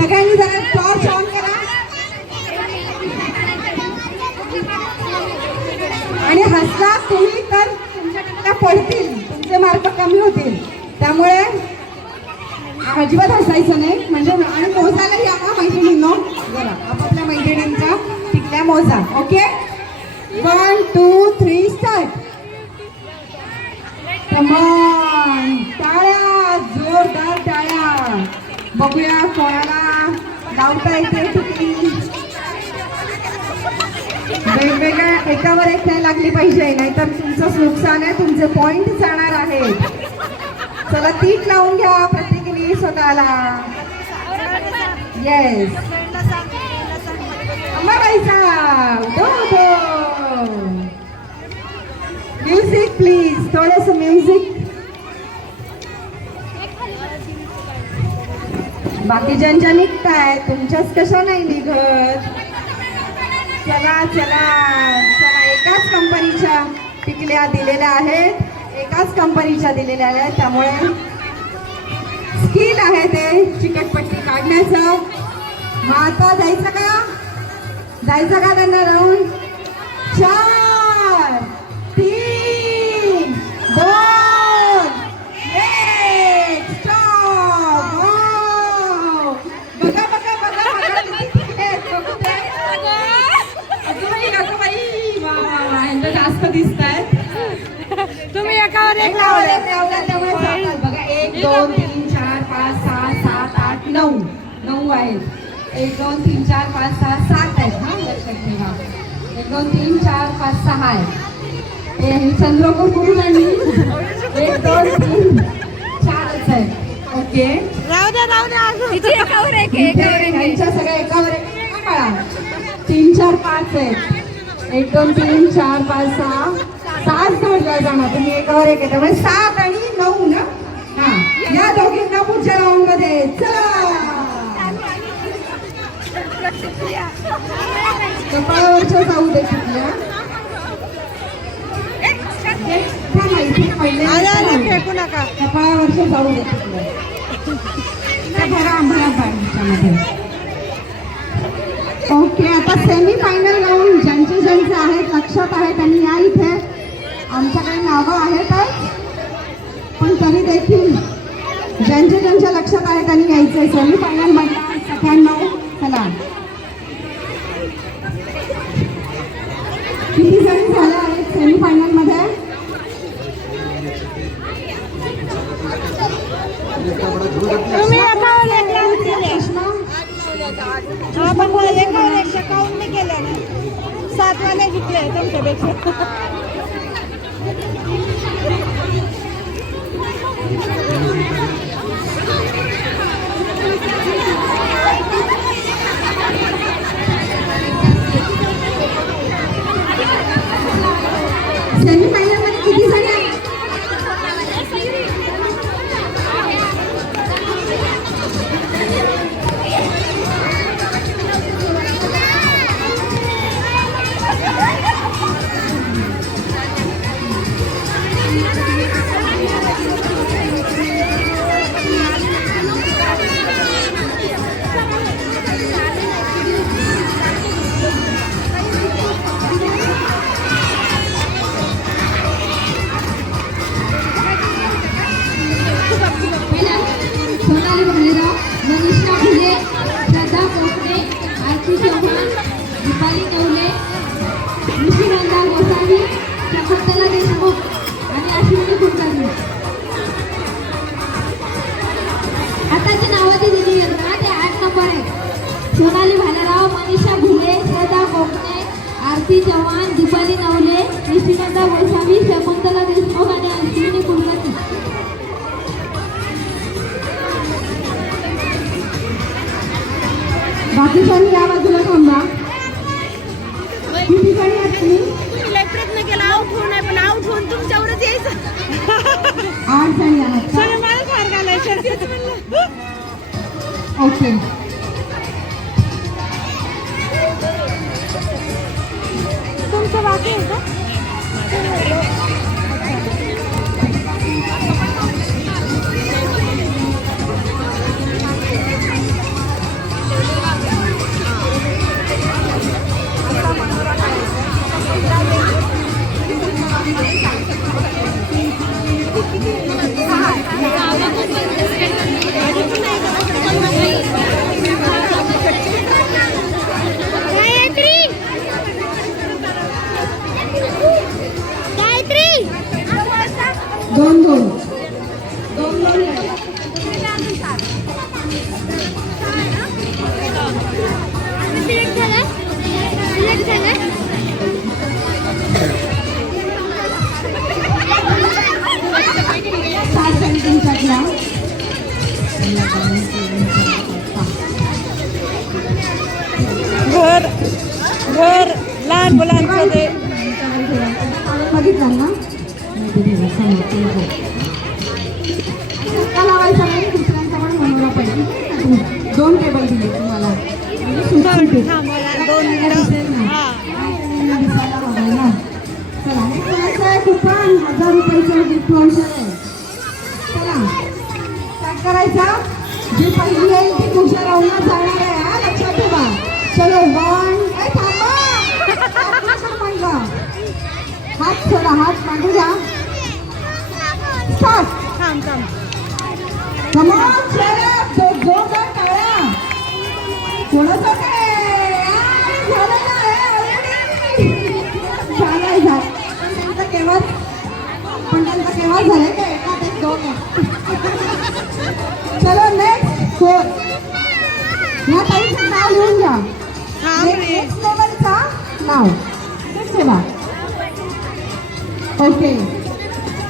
सगळ्यांनी जरा टॉर्च ऑन करा आणि हसला तुम्ही तर तुमच्या टिकल्या पडतील, तुमचे मार्क कमी होतील. त्यामुळे अजिबात हसायचं नाही. म्हणजे आणि मोजायला या का मैत्रिणींनो, जरा आपापल्या मैत्रिणींच्या टिकल्या मोजा. Okay, 1 2 3 start. कमॉन, टाळ्या, जोरदार टाळ्या. बघूया कोणाला लावता येते टिकली. वेगवेगळ्या एकावर एक नाही लागली पाहिजे, नाहीतर तुमचं नुकसान आहे, तुमचे पॉइंट जाणार आहेत. चला, तीट लावून घ्या प्रत्येकीने स्वतःला. येस, म्युझिक प्लीज, थोडस म्युझिक. बाकी ज्यांच्या निघताय तुमच्याच कशा नाही निघत. चला चला चला, एकाच कंपनीच्या टिकल्या दिलेल्या आहेत, एकाच कंपनीच्या दिलेल्या आहेत. त्यामुळे स्किल आहे ते चिकटपट्टी काढण्याचं. मग आता जायचं का त्यांना राऊंड? 4 3 2 1 स्टॉप. बघा बघा बघा बघा किती टिकले आहेत. बघू दे. यांना जास्त दिसत आहेत. तुम्ही एकावर एक लावलं त्यामुळे जातात. बघा 1 2 3 4 5 6 7 8 9 9 आहेत. 1 2 3 4 5 6 7 आहेत. हा, लक्षात ठेवा. 1 2 3 4 5 6 आहेत. हे चंद्रपूर कुठून आणली? 1 2 3 4च आहेत. ओके, राहू द्या तिची एकावर एक आहे, एकावर एक आहे. यांच्या सगळ्या एकावर एक काळा 3 4 5 आहेत 1 2 3 4 5 6 7 धरल्या जाणार तुम्ही एकावर एक आहे त्यामुळे 7 आणि 9 ना हा या दोघींना पुढच्या राऊंड मध्ये चला कपाळावरच्या जाऊ दे तिथल्या फेकू नका कपाळावरच्या जाऊ दे तिथल्या त्या भरा आम्हाला बाहेरच्यामध्ये ओके आता सेमी फायनल राऊंड ज्यांचे ज्यांचे आहेत लक्षात आहे त्यांनी या इथे आमच्याकडे नावं आहेतच पण तरी देखील ज्यांच्या ज्यांच्या लक्षात आहे त्यांनी यायचंय सेमी फायनल मध्ये सगळ्यांना चला किती जणी झाल्या आहेत सेमी फायनल मध्ये तुम्ही एकावर एक लावून दिले. हा, पण मला एकावर एक शिकवून नाही केलं ना. 7 वाले जिंकले तुमच्यापेक्षा. सेमी फायनल मध्ये किती जणी आहेत सोनाली भालेराव मनीषा फुले श्रद्धा कोकणे आरती चव्हाण दीपाली नवले निशिगंधा गोसावी शकुंतला देशमुख आणि अश्विनी कुलकर्णी आता जी नावं जी दिली आहेत ना ते 8 नंबर आहेत सोनाली भालेराव मनीषा फुले श्रद्धा कोकणे आरती चव्हाण दीपाली नवले निशिगंधा गोसावी शकुंतला देशमुख आणि अश्विनी कुलकर्णी बाकीच्यांनी या बाजूला थांबा किती जणी आहेत तुम्ही तुम्ही लय प्रयत्न केला आउट होऊ नाही पण आउट होऊन तुमच्यावरच यायचं. 8 जणी आहात का? सगळं मला फार घालायचं तेच म्हणलं. ओके तुमचं बाकी आहे का? दोन घर लहान मुलांचं ते बघितलं ना लावायचा नाही दुसऱ्यांचा पण बनवला पाहिजे 2 टेबल दिले तुम्हाला दिसायला हवंय ना चला हे कुपन 1000 रुपयाचं गिफ्ट व्हाउचर आहे चला काय करायचं जी पहिली येईल ती पुढच्या राऊंडला जाणार आहे हा लक्षात ठेवा चलो 1 थांबा हात सोडा हात मागे घ्या स्टार्ट कमॉन चला जोरदार टाळ्या कोणाचं काय झालं ना पण त्यांचा केव्हा झालंय का एकात 1 2 चलो नेक्स्ट 4 या ताईचं नाव लिहून घ्या नेक्स्ट लेवलचा नाव ठेवा ओके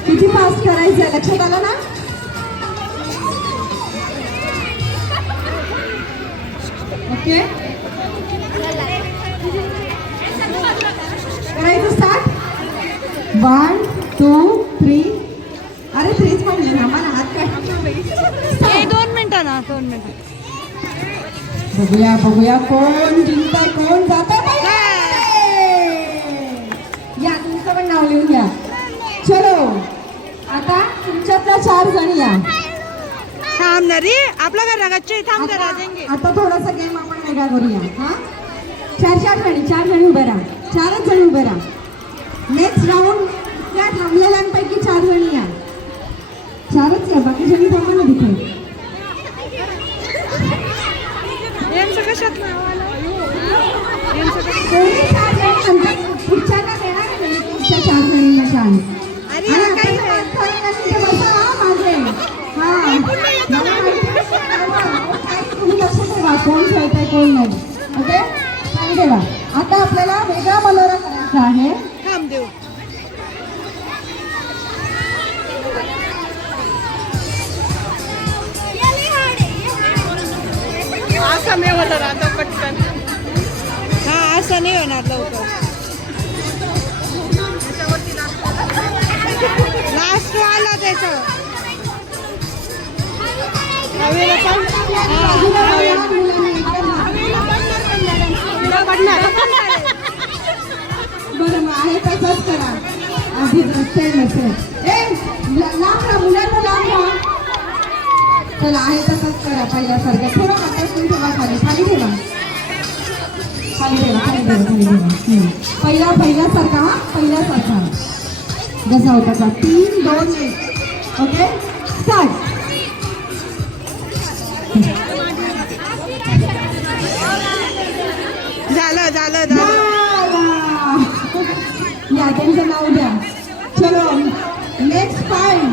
किती फास्ट करायचं लक्षात आलं ना ओके करायचं स्टार्ट 1 2 3 अरे 3 म्हणले ना मला हात काय 2 मिनिटं ना 2 मिनिटं बघूया बघूया कोण जिंकताय कोण जाताय या तुमचं पण नाव लिहून घ्या चलो आता तुमच्यातल्या 4 जणी या थांबणारी आपल्या घराची थांब जरा देंगे आता थोडासा गेम आपण वेगळा करूया हा 4 जणी उभे राहा 4च जणी उभे राहा नेक्स्ट राऊंड त्या थांबलेल्यांपैकी 4 जणी या 4च या बाकी जणी थांबा ना तिथे यांचं कशात नाव आलं यांचं कशात कोणी 4 जणी नंतर पुढच्याला देणार नाही पुढच्या 4 जणींना चान्स अरे याला काही नाही तुम्ही लक्ष ठेवा कोण खेळतंय कोण नाही ओके चालू ठेवा आता आपल्याला वेगळा मनोरा करायचा आहे थांब देऊ असं नाही होणार आता पटकन हा असं नाही होणार लवकर लास्ट आला त्याचं हवेला पण बरं मग आहे तसंच करा आधी नसेल लांब ना मुलांना लांब ना चला आहे तसंच करा पहिल्यासारखं थोडं हातातून ठेवा खाली ठेवा पहिल्यासारखा हा पहिल्यासारखा जसा होता का 3 2 1 ओके स्टार्ट झालं या त्यांचं नाव द्या चलो नेक्स्ट फाईव्ह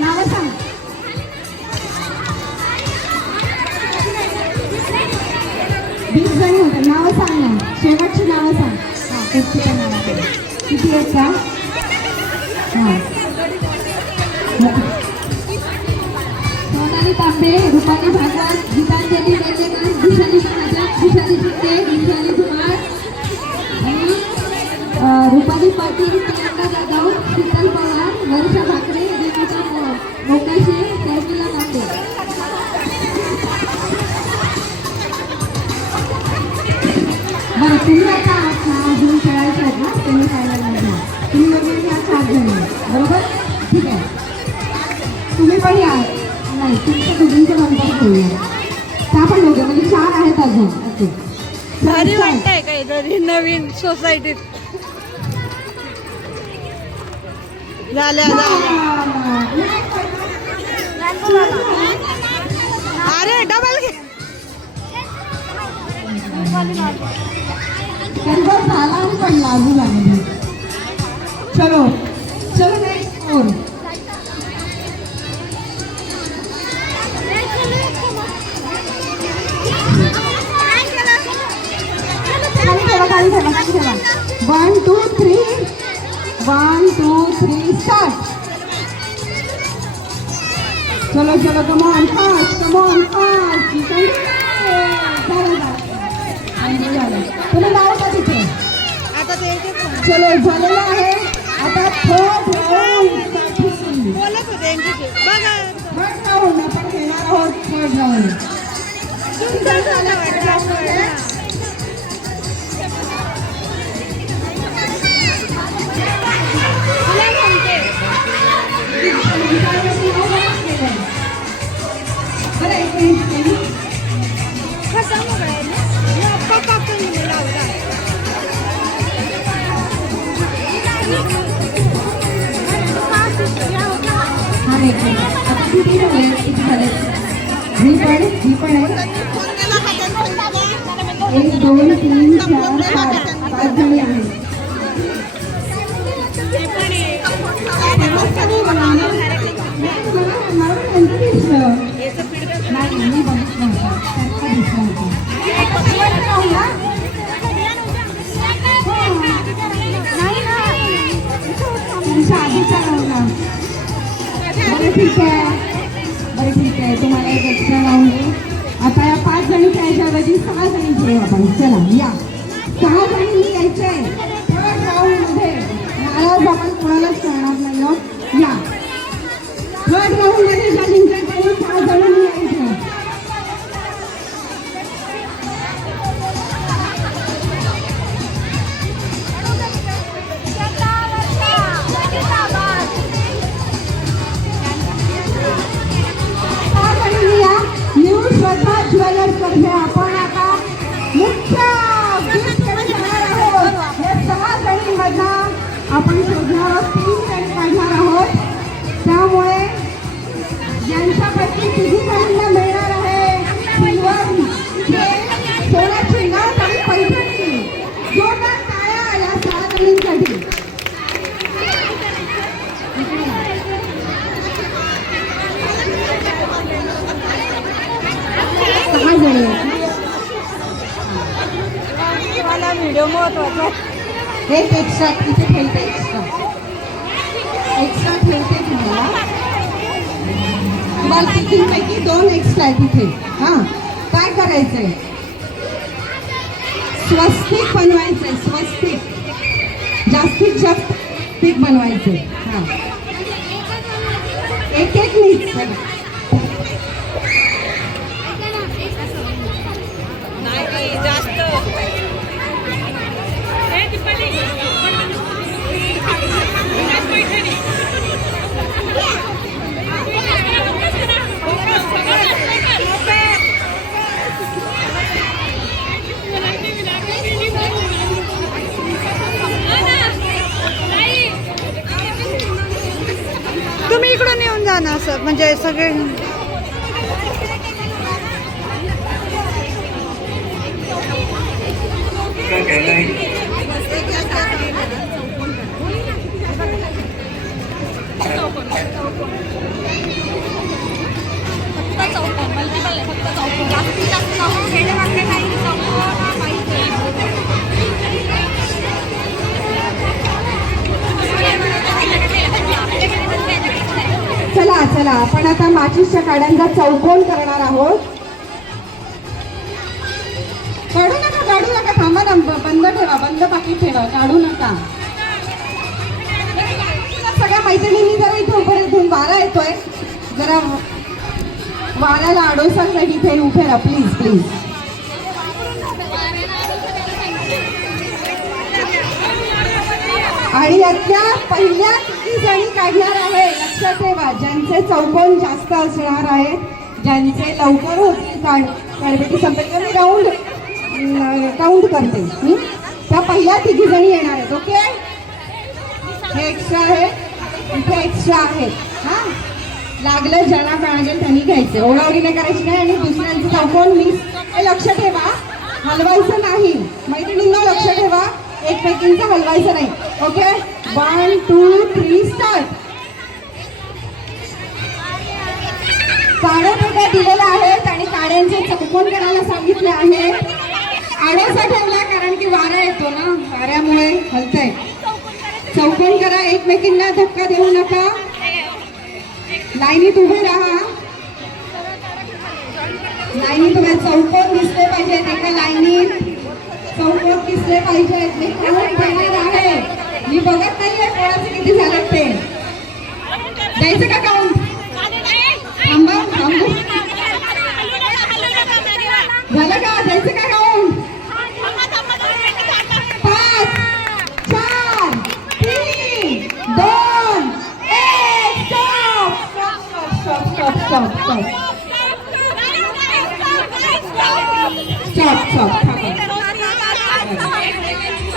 नाव सांग जणी होतं नावं सांग ना शेवटची नावं सांग हां पुढची नावं किती आहेत का हां सोनाली तांबे रुपाली भागवत गीतांजली वेगवेगळी भूषाली महाजन भूषाली शिंदे विशाली कुमार आणि रुपाली पाटील प्रियंका जाधव शीतल पवार वर्षा भाकरे रेणुका मोकाशी शर्मिला तांबे बरं तुम्ही आता अजून खेळायचे आहेत ना सेमी फायनलमध्ये तुम्ही वगैरे या 4 जणी बरोबर ठीक आहे तुम्ही पण या नाही तुमच्या दोघींचं नंतर खेळूया त्या पण दोघे म्हणजे 4 आहेत अजून ओके भारी वाटतंय काहीतरी नवीन सोसायटीत झाल्या अरे डबल घे त्यांचा झाला आणि पडला अजून लागली चलो नेक्स्ट फोर खाली ठेवा 1 2 3 स्टार्ट चलो कम ऑन फास्ट तुम्ही लावा का तिथे आता ते चलो झालेलं आहे आता थर्ड राऊंड बोलत होते यांच्याशी बघा थर्ड राऊंड आपण खेळणार आहोत थर्ड राऊंड तुमचं झालं वाटलं तुला म्हणते खतम हो गए ना पप्पा को नहीं मिला होगा हा नाही आता किती झाले ही पण आहे 1 2 3 4 5 जणी आहेत मला बरं ठीक आहे तुम्हाला एक एक्स्ट्रा राऊंड आहे. आता या 5 जणीच्या ऐवजी 6 जणी घेऊ आपण. चला या 6 जणी यायचे थर्ड राऊंड मध्ये. नाराज आपण कोणालाच करणार नाही आहोत. या थर्ड राऊंड मध्ये ज्या जिंकल्या 6 जणांनी यायचे. न्यू श्रद्धा ज्वेलर्स मध्ये आपण आता मुख्य गिफ्टकडे जाणार आहोत. या 6 जणींमधनं आपण शोधणार आहोत 3 जणी काढणार आहोत. त्यामुळे यांच्यापैकी 3 जणींना मिळणार आहे सिल्वर सोन्याची नथ आणि पैठणी. जोरदार टाळ्या या 6 जणींसाठी. 6 जणी मला व्हिडिओ महत्वाचा. एक एक्स्ट्रा इथे ठेवते. एक्स्ट्रा ठेवते तुम्हाला 3पैकी 2 एक्स्ट्रा आहे तिथे. हां काय करायचंय स्वस्तिक बनवायचंय. स्वस्तिक जास्तीत जास्त पीक बनवायचंय. हां एक मिनिट तुम्ही इकडून येऊन जा ना असं म्हणजे सगळे. चला आपण आता माचीसच्या काड्यांचा चौकोन करणार आहोत. काढू नका थांबा ना. बंद ठेवा. बंद पाकिट ठेवा. काढू नका. सगळ्या मैत्रिणींनी जरा इथे उभे वारा येतोय जरा वाऱ्याला आडोसासाठी इथे उभे राहा प्लीज. आणि यातल्या पहिल्या 3 जणी काढणार आहे. लक्षात ठेवा ज्यांचे चौकोन जास्त असणार आहेत, ज्यांचे लवकर होतील काढबेटी संपेल मी राऊंड काउंट करते. त्या पहिल्या 3 जणी येणार आहेत. ओके हे एक्स्ट्रा आहे इथे एक्स्ट्रा आहेत. हां लागलं ज्यांना पाहिजे त्यांनी घ्यायचं. ओढावडी नाही करायची नाही. आणि दुसऱ्यांचं चौकोन मिस हे लक्ष ठेवा. हलवायचं नाही. मैत्रिणींना लक्ष ठेवा एकमेकींचं हलवायचं नाही. Okay 1 2 3 start. काड्या पेट्या दिलेल्या आहेत आणि काड्यांचे चौकोन करायला सांगितले आहे. आडोसा ठेवला कारण की वारा येतो ना. वाऱ्यामुळे हलतंय. चौकोन करा. एकमेकींना धक्का देऊ नका. लाईनीत उभे राहा. लाईनीत उभे. चौकोन दिसले पाहिजेत. एका लाईनीत चौकोन दिसले पाहिजेत. मी काउंट देणार आहे. मी बघत नाहीये कोणाचे किती झाले ते. द्यायचं का काउंट? थांबा झालं का? द्यायचं का काउंट? 5 4 3 2 1 स्टॉप.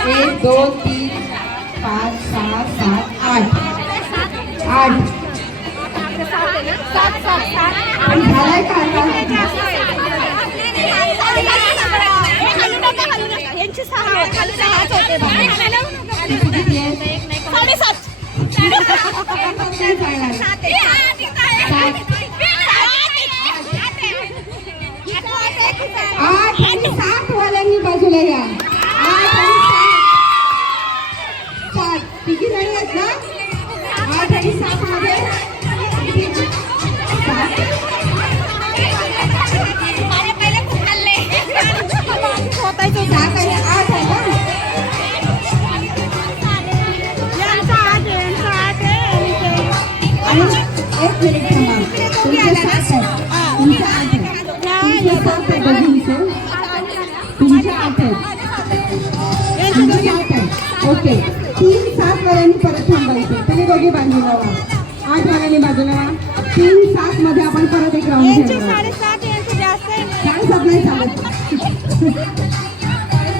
1 2 3 5 6 7 8 झालाय का आठ आणि 7 वाल्यांनी बाजूला या. 8 आणि 7 तिघी जणी आहेत ना. 8 आणि 7 मध्ये आणि एक मिनिट थांबा. तुमचे 7 आहेत. तुमचे 8 आहेत. तुमचे 7 आहेत दोघींचे. तुमचे 8 आहेत. तुमचे 8 आहेत. ओके. 3-7 वाल्यांनी परत थांबायचे. तुम्ही दोघी बाजूला व्हा. 8 वाल्यांनी बाजूला व्हा. 3-7 मध्ये आपण परत एक राऊंड यांची घेणार आहोत. 7.5 यांची जास्त आहे. 7.5 नाही चालत.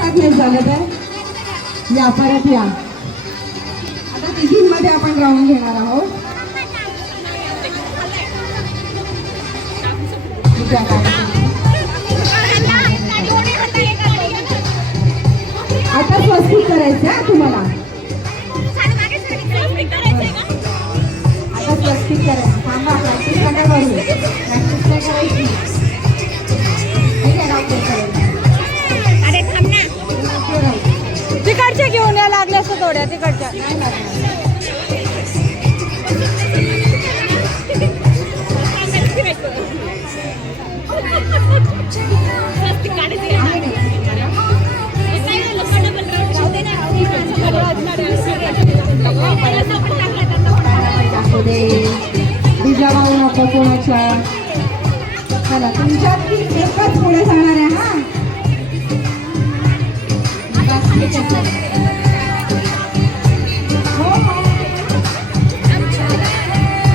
7.5 नाही चालत आहे. या परत या. आता तिघींमध्ये आपण राऊंड घेणार आहोत. ठीक आहे. आता स्वस्तिक करायचं आहे तुम्हाला. आता स्वस्तिक करायचं. थांबा, प्रॅक्टिस नका करू. प्रॅक्टिस नाही करायची. ठीक आहे, डॉक्टर करायचं. तिकडच्या घेऊन या लागल्या असं थोड्या तिकडच्या. नाही लागणार. भाऊ नको कोणाच्या. चला तुमच्यातली एकच पुढे जाणार आहे. हा हो, हो.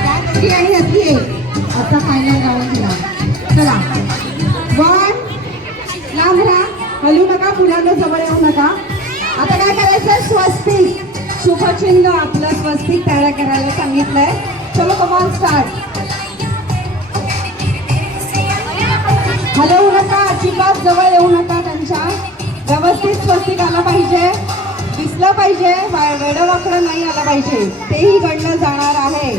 त्यातली आणि यातली एक. आता फायनल राऊंड दिला. चला 1 लांब राहा. हलू नका. मुलांना जवळ येऊ नका. आता काय करायचं. स्वस्तिक शुभचिन्ह आपलं स्वस्तिक तयार करायला सांगितलंय. चलो कमॉन स्टार्ट. हलवू नका. अजिबात जवळ येऊ नका त्यांच्या. व्यवस्थित स्वस्तिक आला पाहिजे. दिसलं पाहिजे. वेडं वाकडं नाही आलं पाहिजे. तेही गणलं जाणार आहे.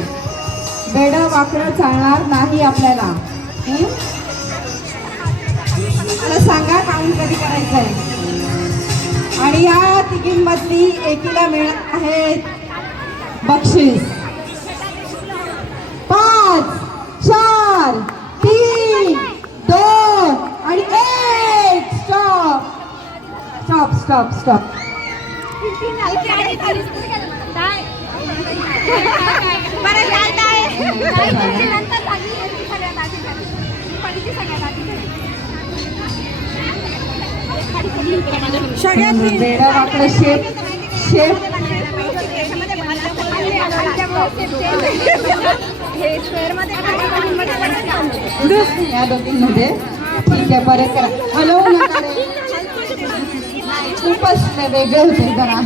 वेडं वाकडं चालणार नाही आपल्याला. मला सांगा काउंट कधी करायचंय. आणि या तिघींमधली एकीला मिळणार आहे बक्षीस. 5 4 3 2 आणि 1. Stop stop stop stop. वेडा वाकडं शेप शेप. या दोघींमध्ये. ठीक आहे, परत करा. हलवू नका रे. खूपच वेगळे होते जरा.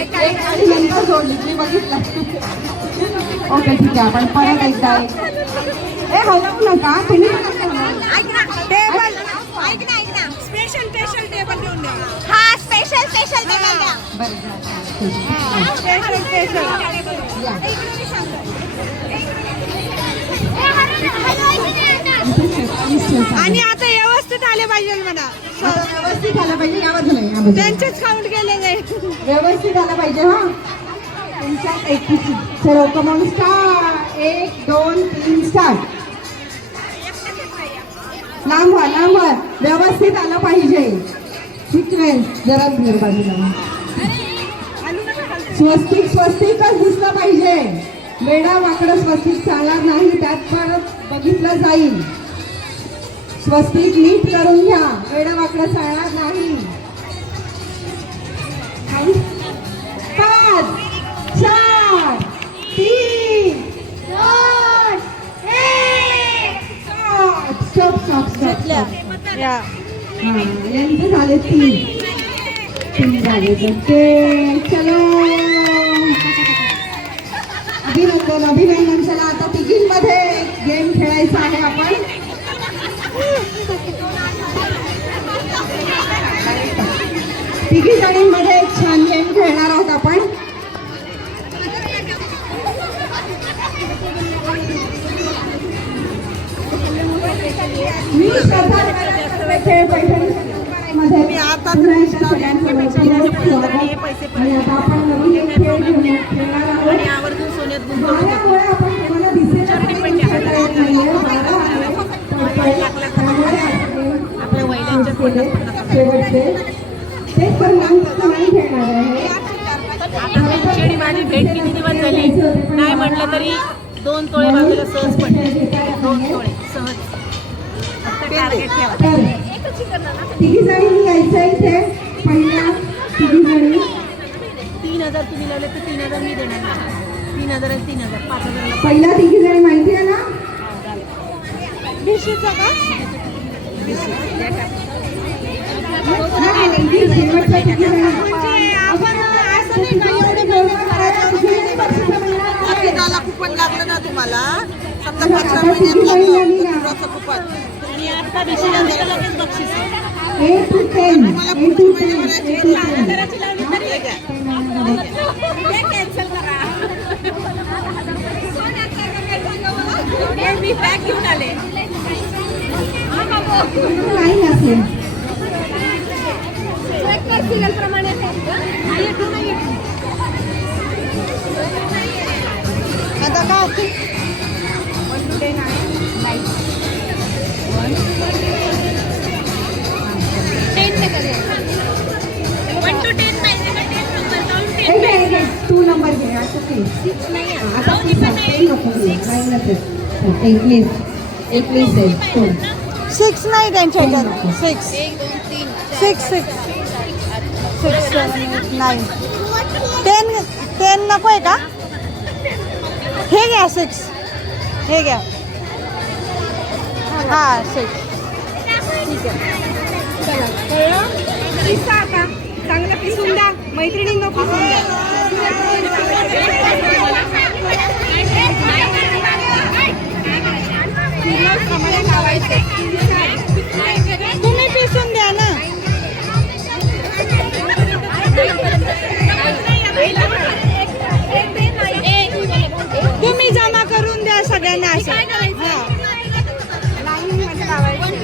एक आणि नंतर जोडली. मी बघितलं. ओके ठीक आहे. आपण परत एकदा हलवू नका. तुम्ही टेबल ऐक ना स्पेशल टेबल घेऊन द्या. हा स्पेशल टेबल द्या. स्पेशल आणि आता व्यवस्थित आले पाहिजे म्हणा. व्यवस्थित आलं पाहिजे. या बाजूला या बाजूला. त्यांचेच काउंट केले नाही. व्यवस्थित आलं पाहिजे. हा तुमच्या एकीची. चलो कमॉन स्टार्ट. 1 2 3 स्टार्ट. लांब व्हा लांब व्हा. व्यवस्थित आलं पाहिजे. सिक्वेन्स जरा बाहेर बाजूला. स्वस्तिक स्वस्तिकच दिसलं पाहिजे. वेडा वाकडं स्वस्तिक चालणार नाही. त्यात परत बघितलं जाईल. स्वस्तिक नीट करून घ्या. वेडा वाकडं चालणार नाही. 5 4 3 2 1. Stop stop stop. या यांचे झाले 3 झाले. चलो अभिनंदन अभिनंदन. चला आता तिघींमध्ये गेम खेळायचा आहे आपण. तिघी जणींमध्ये एक छान गेम खेळणार आहोत आपण. मी श्रद्धा खेळ पैठणीमध्ये मी आता सगळ्यांसोबत आणि आता आपण नवीन खेळ खेळणार आहोत. वाऱ्यामुळे आपण तुम्हाला दिसेल शेवटचे ते पण नाही खेळणार आहे. माझी भेट किती दिवस झाली नाही म्हटलं तरी 2 तोळे बाजूला सहज पडले 2 तोळे सहज फक्त टार्गेट ठेवा. तिघी जणी यायचं इथे पहिल्या तिघी जणी 3,000 तुम्ही लावले तर 3,000 मी देणार 3,000 आणि 3,000 5,000 पहिल्या तिघी जणी माहिती आहे ना? भिशीचा का हा, इथे शेवटच्या तिघी जणी. म्हणजे आपण असं नाही का एवढे महिने करायचं त्याला कुपन लागलं ना तुम्हाला समजा आता 5 तिघी महिन्यात जणी लागलं झाली ना. कुपन कुपन आणि आता भिशीला लगेच बक्षीस आहे. 8 to 10, 8 to 10, 8 to 10. घराची लावली तरी हे घ्या. हे cancel करा. हे मी बॅग घेऊन आले. नाही असेल. आता काय 1 to 10 पाहिजे का 10 नंबर जाऊन 10 हे घे, हे घे. 2 नंबर घे. आता ते. आता ती 10 नको घे. 9 नसेल. 21 आहे. 2. 6 नाही त्यांच्या ह्याच्यात 6 6 6 9 10 नको आहे का हे घ्या 6 हे घ्या हा 6 ठीक आहे चला कळलं पिसा आता चांगलं पिसून द्या मैत्रिणींना पिसून द्या तुम्ही पिसून द्या ना तुम्ही जमा करून द्या सगळ्यांना असं हा. लाईनमध्ये लावायचं.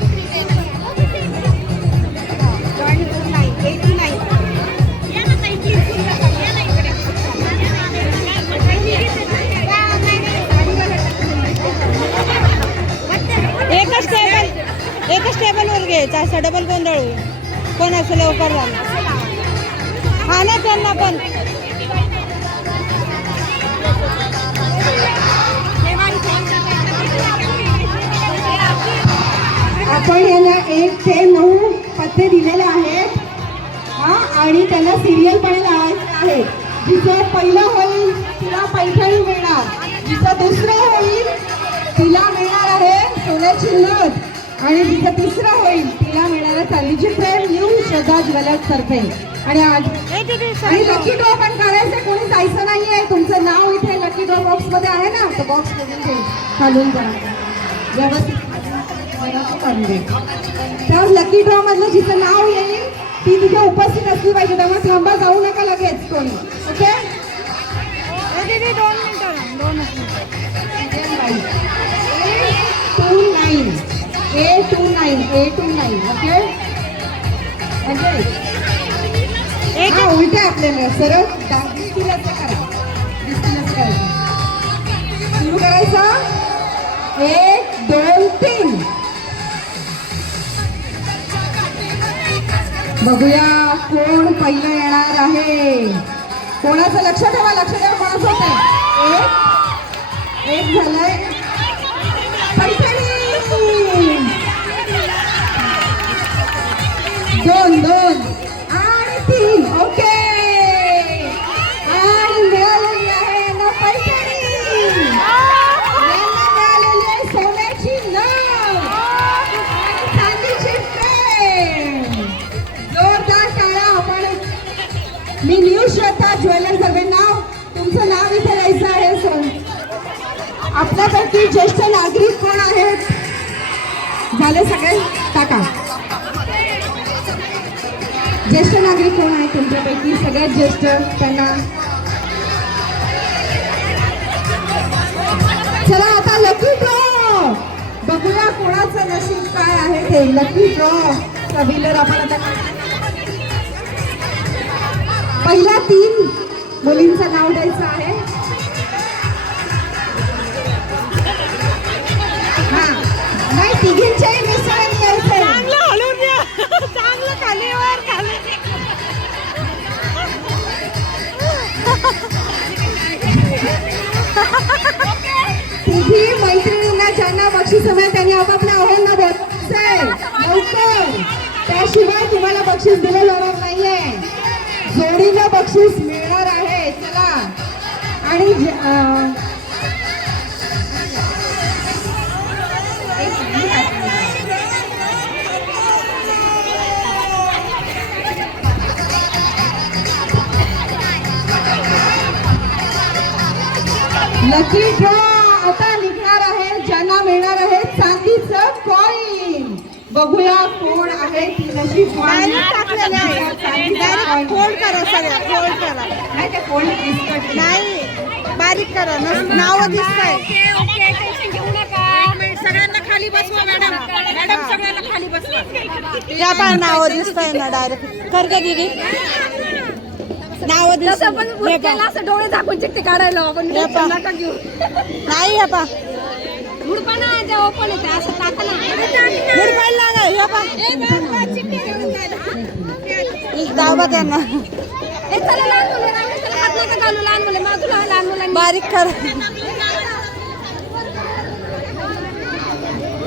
हा. 89. एकच टेबलवर घ्यायचं असं डबल गोंधळ होईल पण असं लवकर झालं हा ना त्यांना पण आपण याला 1 ते 9 पत्ते दिलेले आहेत हा आणि त्याला सिरियल पण लावायचे आहे जिचं पहिलं होईल तिला पैठणी मिळणार जिचं दुसरं होईल तिला मिळणार आहे सोन्याची नथ आणि जिचं तिसरं होईल तिला मिळणार आहे चांदीची फ्रेम न्यू श्रद्धा ज्वेलर्स तर्फे आणि आज आणि लकी ड्रॉ पण करायचं कोणी जायचं नाहीये तुमचं नाव इथे लकी ड्रॉ बॉक्स मध्ये आहे ना तो बॉक्स मध्ये घालून जा व्यवस्थित करून दे तर लकी ड्रॉ मधलं जिचं नाव येईल ती तिथे उपस्थित असली पाहिजे त्यामुळे थांबा जाऊ नका लगेच कोणी ओके 829 ओके हा उलटे आपल्याला सरळ डिस्टिलच करा डिस्टिलच करायचं सुरू करायचं 1 2 3 बघूया कोण पहिलं येणार आहे कोणाचं लक्ष ठेवा कोणाचं होत आहे एक झालंय पैठणी 2 आणि 3 ओके आणि मिळालेली आहे ना पैठणी यांना मिळालेली आहे सोन्याची नथ आणि चांदीची फ्रेम जोरदार टाळ्या आपण मी न्यू श्रद्धा ज्वेलर्स तर्फे नाव तुमचं नाव इथे लिहायचं आहे सर आपल्यापैकी ज्येष्ठ नागरिक कोण आहेत झाले सगळे टाका ज्येष्ठ नागरिक कोण आहेत तुमच्यापैकी सगळ्यात ज्येष्ठ त्यांना चला आता लकी ड्रॉ बघूया कोणाचं नशीब काय आहे ते लकी ड्रॉ चा विनर आपण आता पहिल्या 3 मुलींचं नाव द्यायचं आहे हा नाही तिघींच्याही मिसळून द्यायचं चांगलं हलवून द्या चांगलं खालीवर खाली तिघी मैत्रिणींना ज्यांना बक्षीस मिळेल त्यांनी आपापल्या आव्हानांना बोलायचंय लवकर, त्याशिवाय तुम्हाला बक्षीस दिलं जाणार नाहीये. जोडीला बक्षीस मिळणार आहे. चला. आणि लकी ड्रॉ आता निघणार आहे. ज्यांना मिळणार आहे चांदीचं कॉईन. बघूया कोण आहे ती नशीबवान. डायरेक्ट टाकलेले आहे. डायरेक्ट फोल्ड करा सगळ्या, फोल्ड करा. नाही ते कोण बिस्कट नाही, बारीक करा. नाव दिसतंय. सगळ्यांना खाली बसवा मॅडम. मॅडम सगळ्यांना खाली बसवा. या पण नाव दिसतंय ना डायरेक्ट. कर का दीदी? नाव दिसत असं डोळे झाकून चिठ्ठी काढायला आपण नका घेऊ. नाही. या पा हुडपाना जेव्हा पण येते असं टाका ना. हुडकायला लागा. या पा दावा त्यांना ए चला लहान मुलं रांगोळी चला हात नका घालू लहान मुलं बाजूला लहान मुलांनी. बारीक कर.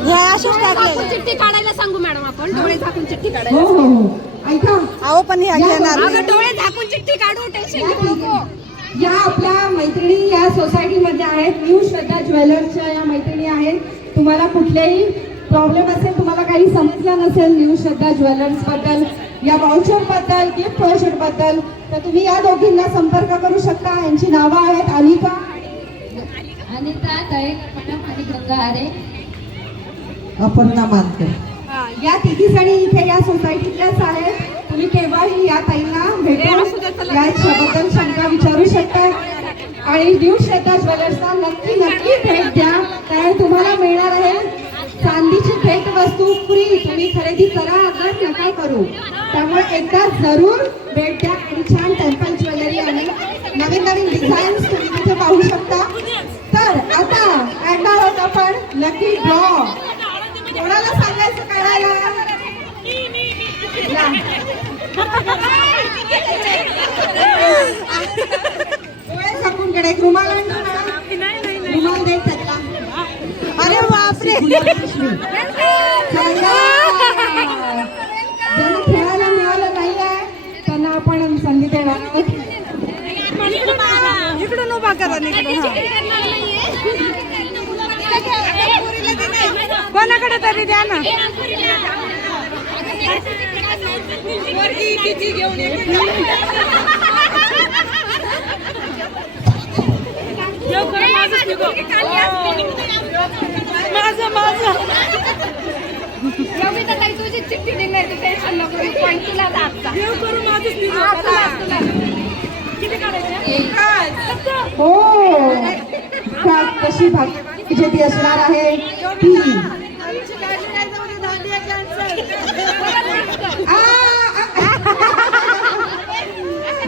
ह्या अशाच टाकले. चिठ्ठी काढायला सांगू मॅडम आपण डोळे झाकून चिठ्ठी काढायला. हो हो हो. ऐका अहो पण ह्या घेणार नाही. अगं डोळे झाकून चिठ्ठी काढू टेन्शन घेऊ नको. या आपल्या मैत्रिणी या सोसायटीमध्ये आहेत. न्यू श्रद्धा ज्वेलर्सच्या या मैत्रिणी आहेत. तुम्हाला कुठलेही प्रॉब्लेम असेल, तुम्हाला काही समजलं नसेल न्यू श्रद्धा ज्वेलर्स बद्दल, या वाउचर बद्दल, गिफ्ट वाउचर बद्दल, तर तुम्ही या दोघींना संपर्क करू शकता. यांची नावं आहेत अनिका, अनिता दळेकर मॅडम आणि गंगा आरे. अपर्णा मानकर. या तिघी जणी इथे या सोसायटीतल्याच आहेत. तुम्ही केव्हाही या ताईंना भेटून याच्याबद्दल शंका विचारू शकता. आणि न्यू श्रद्धा ज्वेलर्सला नक्की नक्की भेट द्या. कारण तुम्हाला मिळणार आहे चांदीची भेट वस्तू फ्री. तुम्ही खरेदी करा अगर नका करू. त्यामुळे एकदा जरूर भेट द्या. आणि छान टेम्पल ज्वेलरी आणि नवीन नवीन डिझाईन्स तुम्ही तिथे पाहू शकता. तर आता काढणार आहोत आपण लकी ड्रॉ. कोणाला सांगायचं काढायला? या. डोळे झाकून कडे एक रुमाल आणतो ना. रुमाल दे त्यातला. अरे बापरे. चला. ज्यांना खेळायला मिळालं नाही आहे त्यांना आपण संधी देणार आहोत. इकडून उभा करा. कोणाकडे तरी द्या ना. तुझी चिठ्ठी देणार टेन्शन नको. पॉईंट तुला दाखता. हो का कशी भाग्यविजेती असणार आहे ती.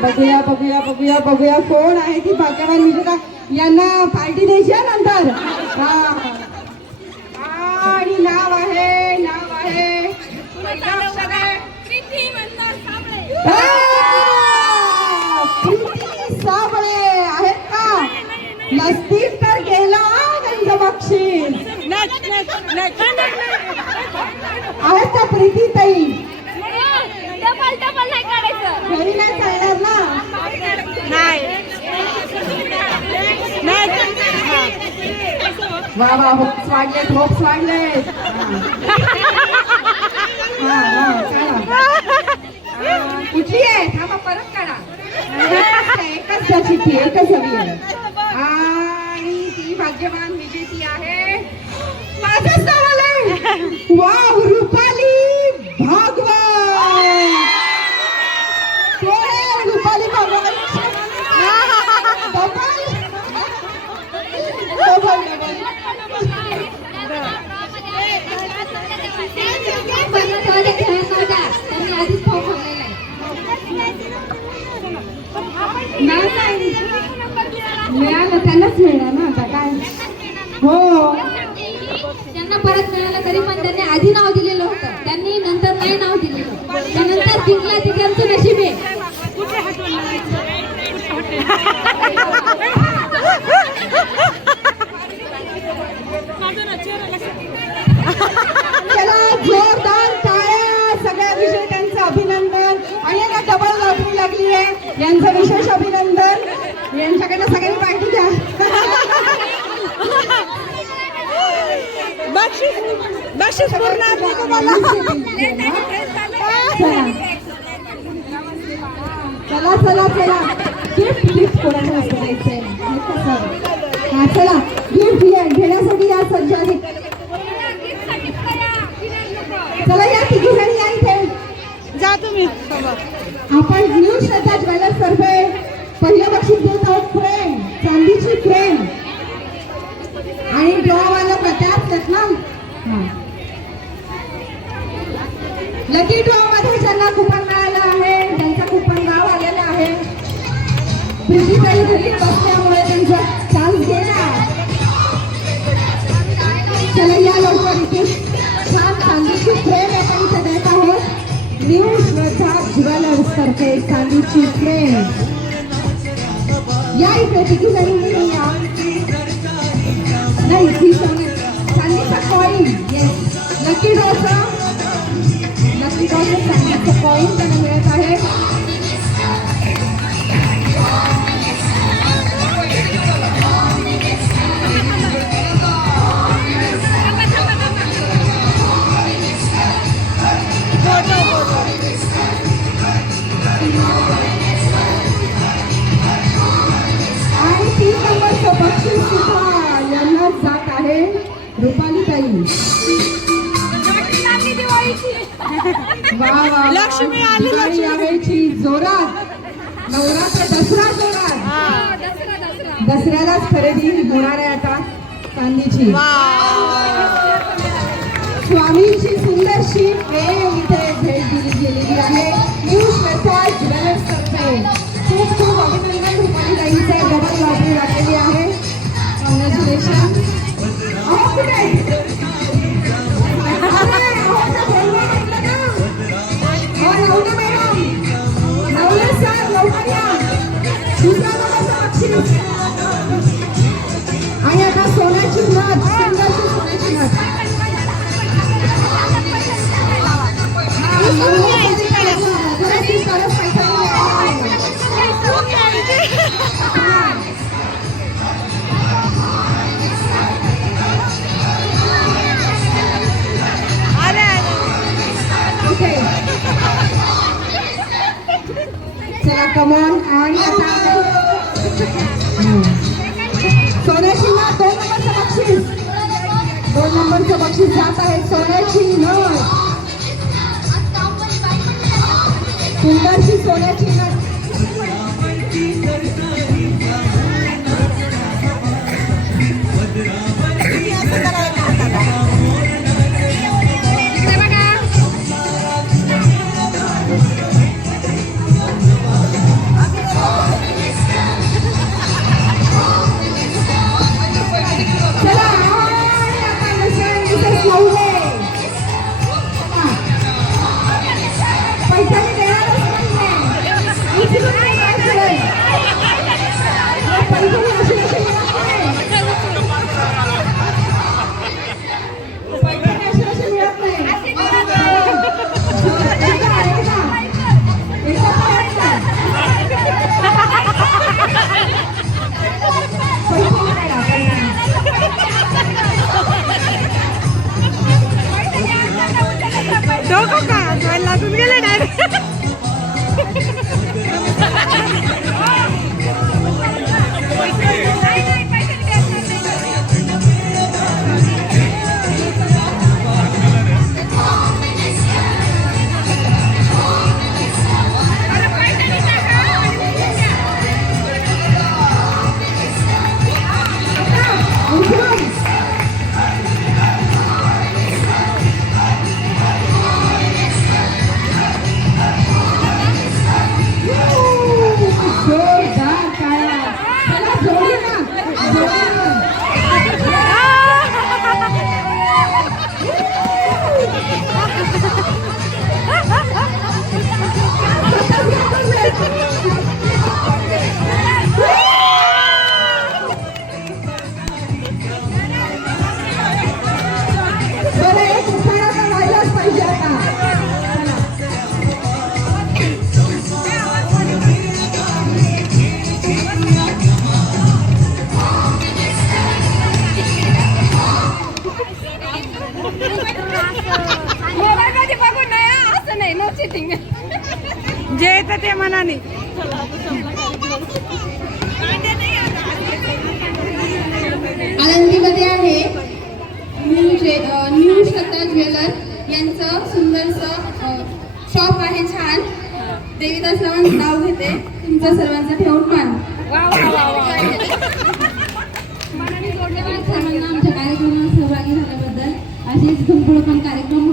बघूया बघूया बघूया बघूया कोण आहे ती भाग्यवान विजेता. यांना पार्टी द्यायची आहे नंतर. आणि नाव आहे प्रीती साबळे आहेत का? नसतील तर गेला त्यांचं बक्षीस. आहेत का प्रीती ताई? डबल नाही काढायचं. घरी नाही चालणार ना. वा वा होप्स वाढलेत. कुठली आहे? थांबा परत काढा. एकच द्या चिठ्ठी, एकच हवी आहे. आणि ती भाग्यवान विजेती आहे माझंच नाव आलंय. वाव रुपाली भागवत. रुपाली भागवत. आधीच फॉर्म भरलेला आहे. मिळालं त्यांनाच मिळणार ना आता काय. हो त्यांना परत मिळालं तरी पण त्यांनी आधी नाव दिलेलं होतं. त्यांनी नंतर नाही नाव दिलेलं. त्यानंतर जिंकला ते त्यांचं नशीब आहे. यांचं विशेष अभिनंदन. यांच्याकडनं सगळ्यांनी पार्टी घ्या. बक्षीस पूर्ण आपली तुम्हाला. चला चला चला गिफ्ट कोणाला असं द्यायचंय. हा चला गिफ्ट घेण्यासाठी या सज्ज आहेत. चला या तिघी जणी या इथे. जा तुम्ही. आपण न्यू श्रद्धा ज्वेलर्स तर्फे पहिलं बक्षीस देत आहोत फ्रेम, चांदीची फ्रेम. आणि ड्रॉवाला पत्या असतात ना. लकी ड्रॉ मध्ये ज्यांना कुपन मिळालं आहे त्यांचा कुपन गाव आलेला आहे. प्रीतीताई घरी बसल्यामुळे त्यांचा चान्स गेला. चला या लवकर इथे छान चांदीची फ्रेम आपण इथे देत आहोत. न्यू श्रद्धा ज्वेलर्स तर्फे चांदीची फ्रेम. या इथे तिघी जणी या. नाही ही चांदीचा कॉईन. येस लकी ड्रॉचा चांदीचं कॉईन त्यांना मिळत आहे. आणि 3 नंबरचं बक्षीस सुद्धा यांना जात आहे रुपालीताई. वा वा लक्ष्मी आली. लक्ष्मी यावेळची जोरात. नवरात्र दसरा जोरात. दसऱ्यालाच खरेदी होणार आहे आता चांदीची. स्वामींची सुंदरशी फ्रेम इथे भेट दिली गेलेली आहे न्यू श्रद्धा ज्वेलर्स तर्फे. खूप खूप अभिनंदन. रुपालीताईंचे डबल लॉटरी लागलेली आहे. कॉंग्रॅच्युलेशन. आणि आता सोन्याची नथ, सुंदरची सोन्याची नथ. चला कमॉन. आणि आता सोन्याची नथ 2 नंबरचं बक्षीस. 2 नंबरचं बक्षीस जात आहे सोन्याची नथ. सुंदरशी सोन्याची नथ. मनाने. आळंदीमध्ये आहे न्यू श्रद्धा ज्वेलर यांचं सुंदरसं शॉप आहे छान. देवीदास रावांचं नाव घेते तुमचं सर्वांचं ठेवून मान. धन्यवाद सर्वांना आमच्या कार्यक्रमात सहभागी झाल्याबद्दल. असेच तुमच्याकडे पण कार्यक्रम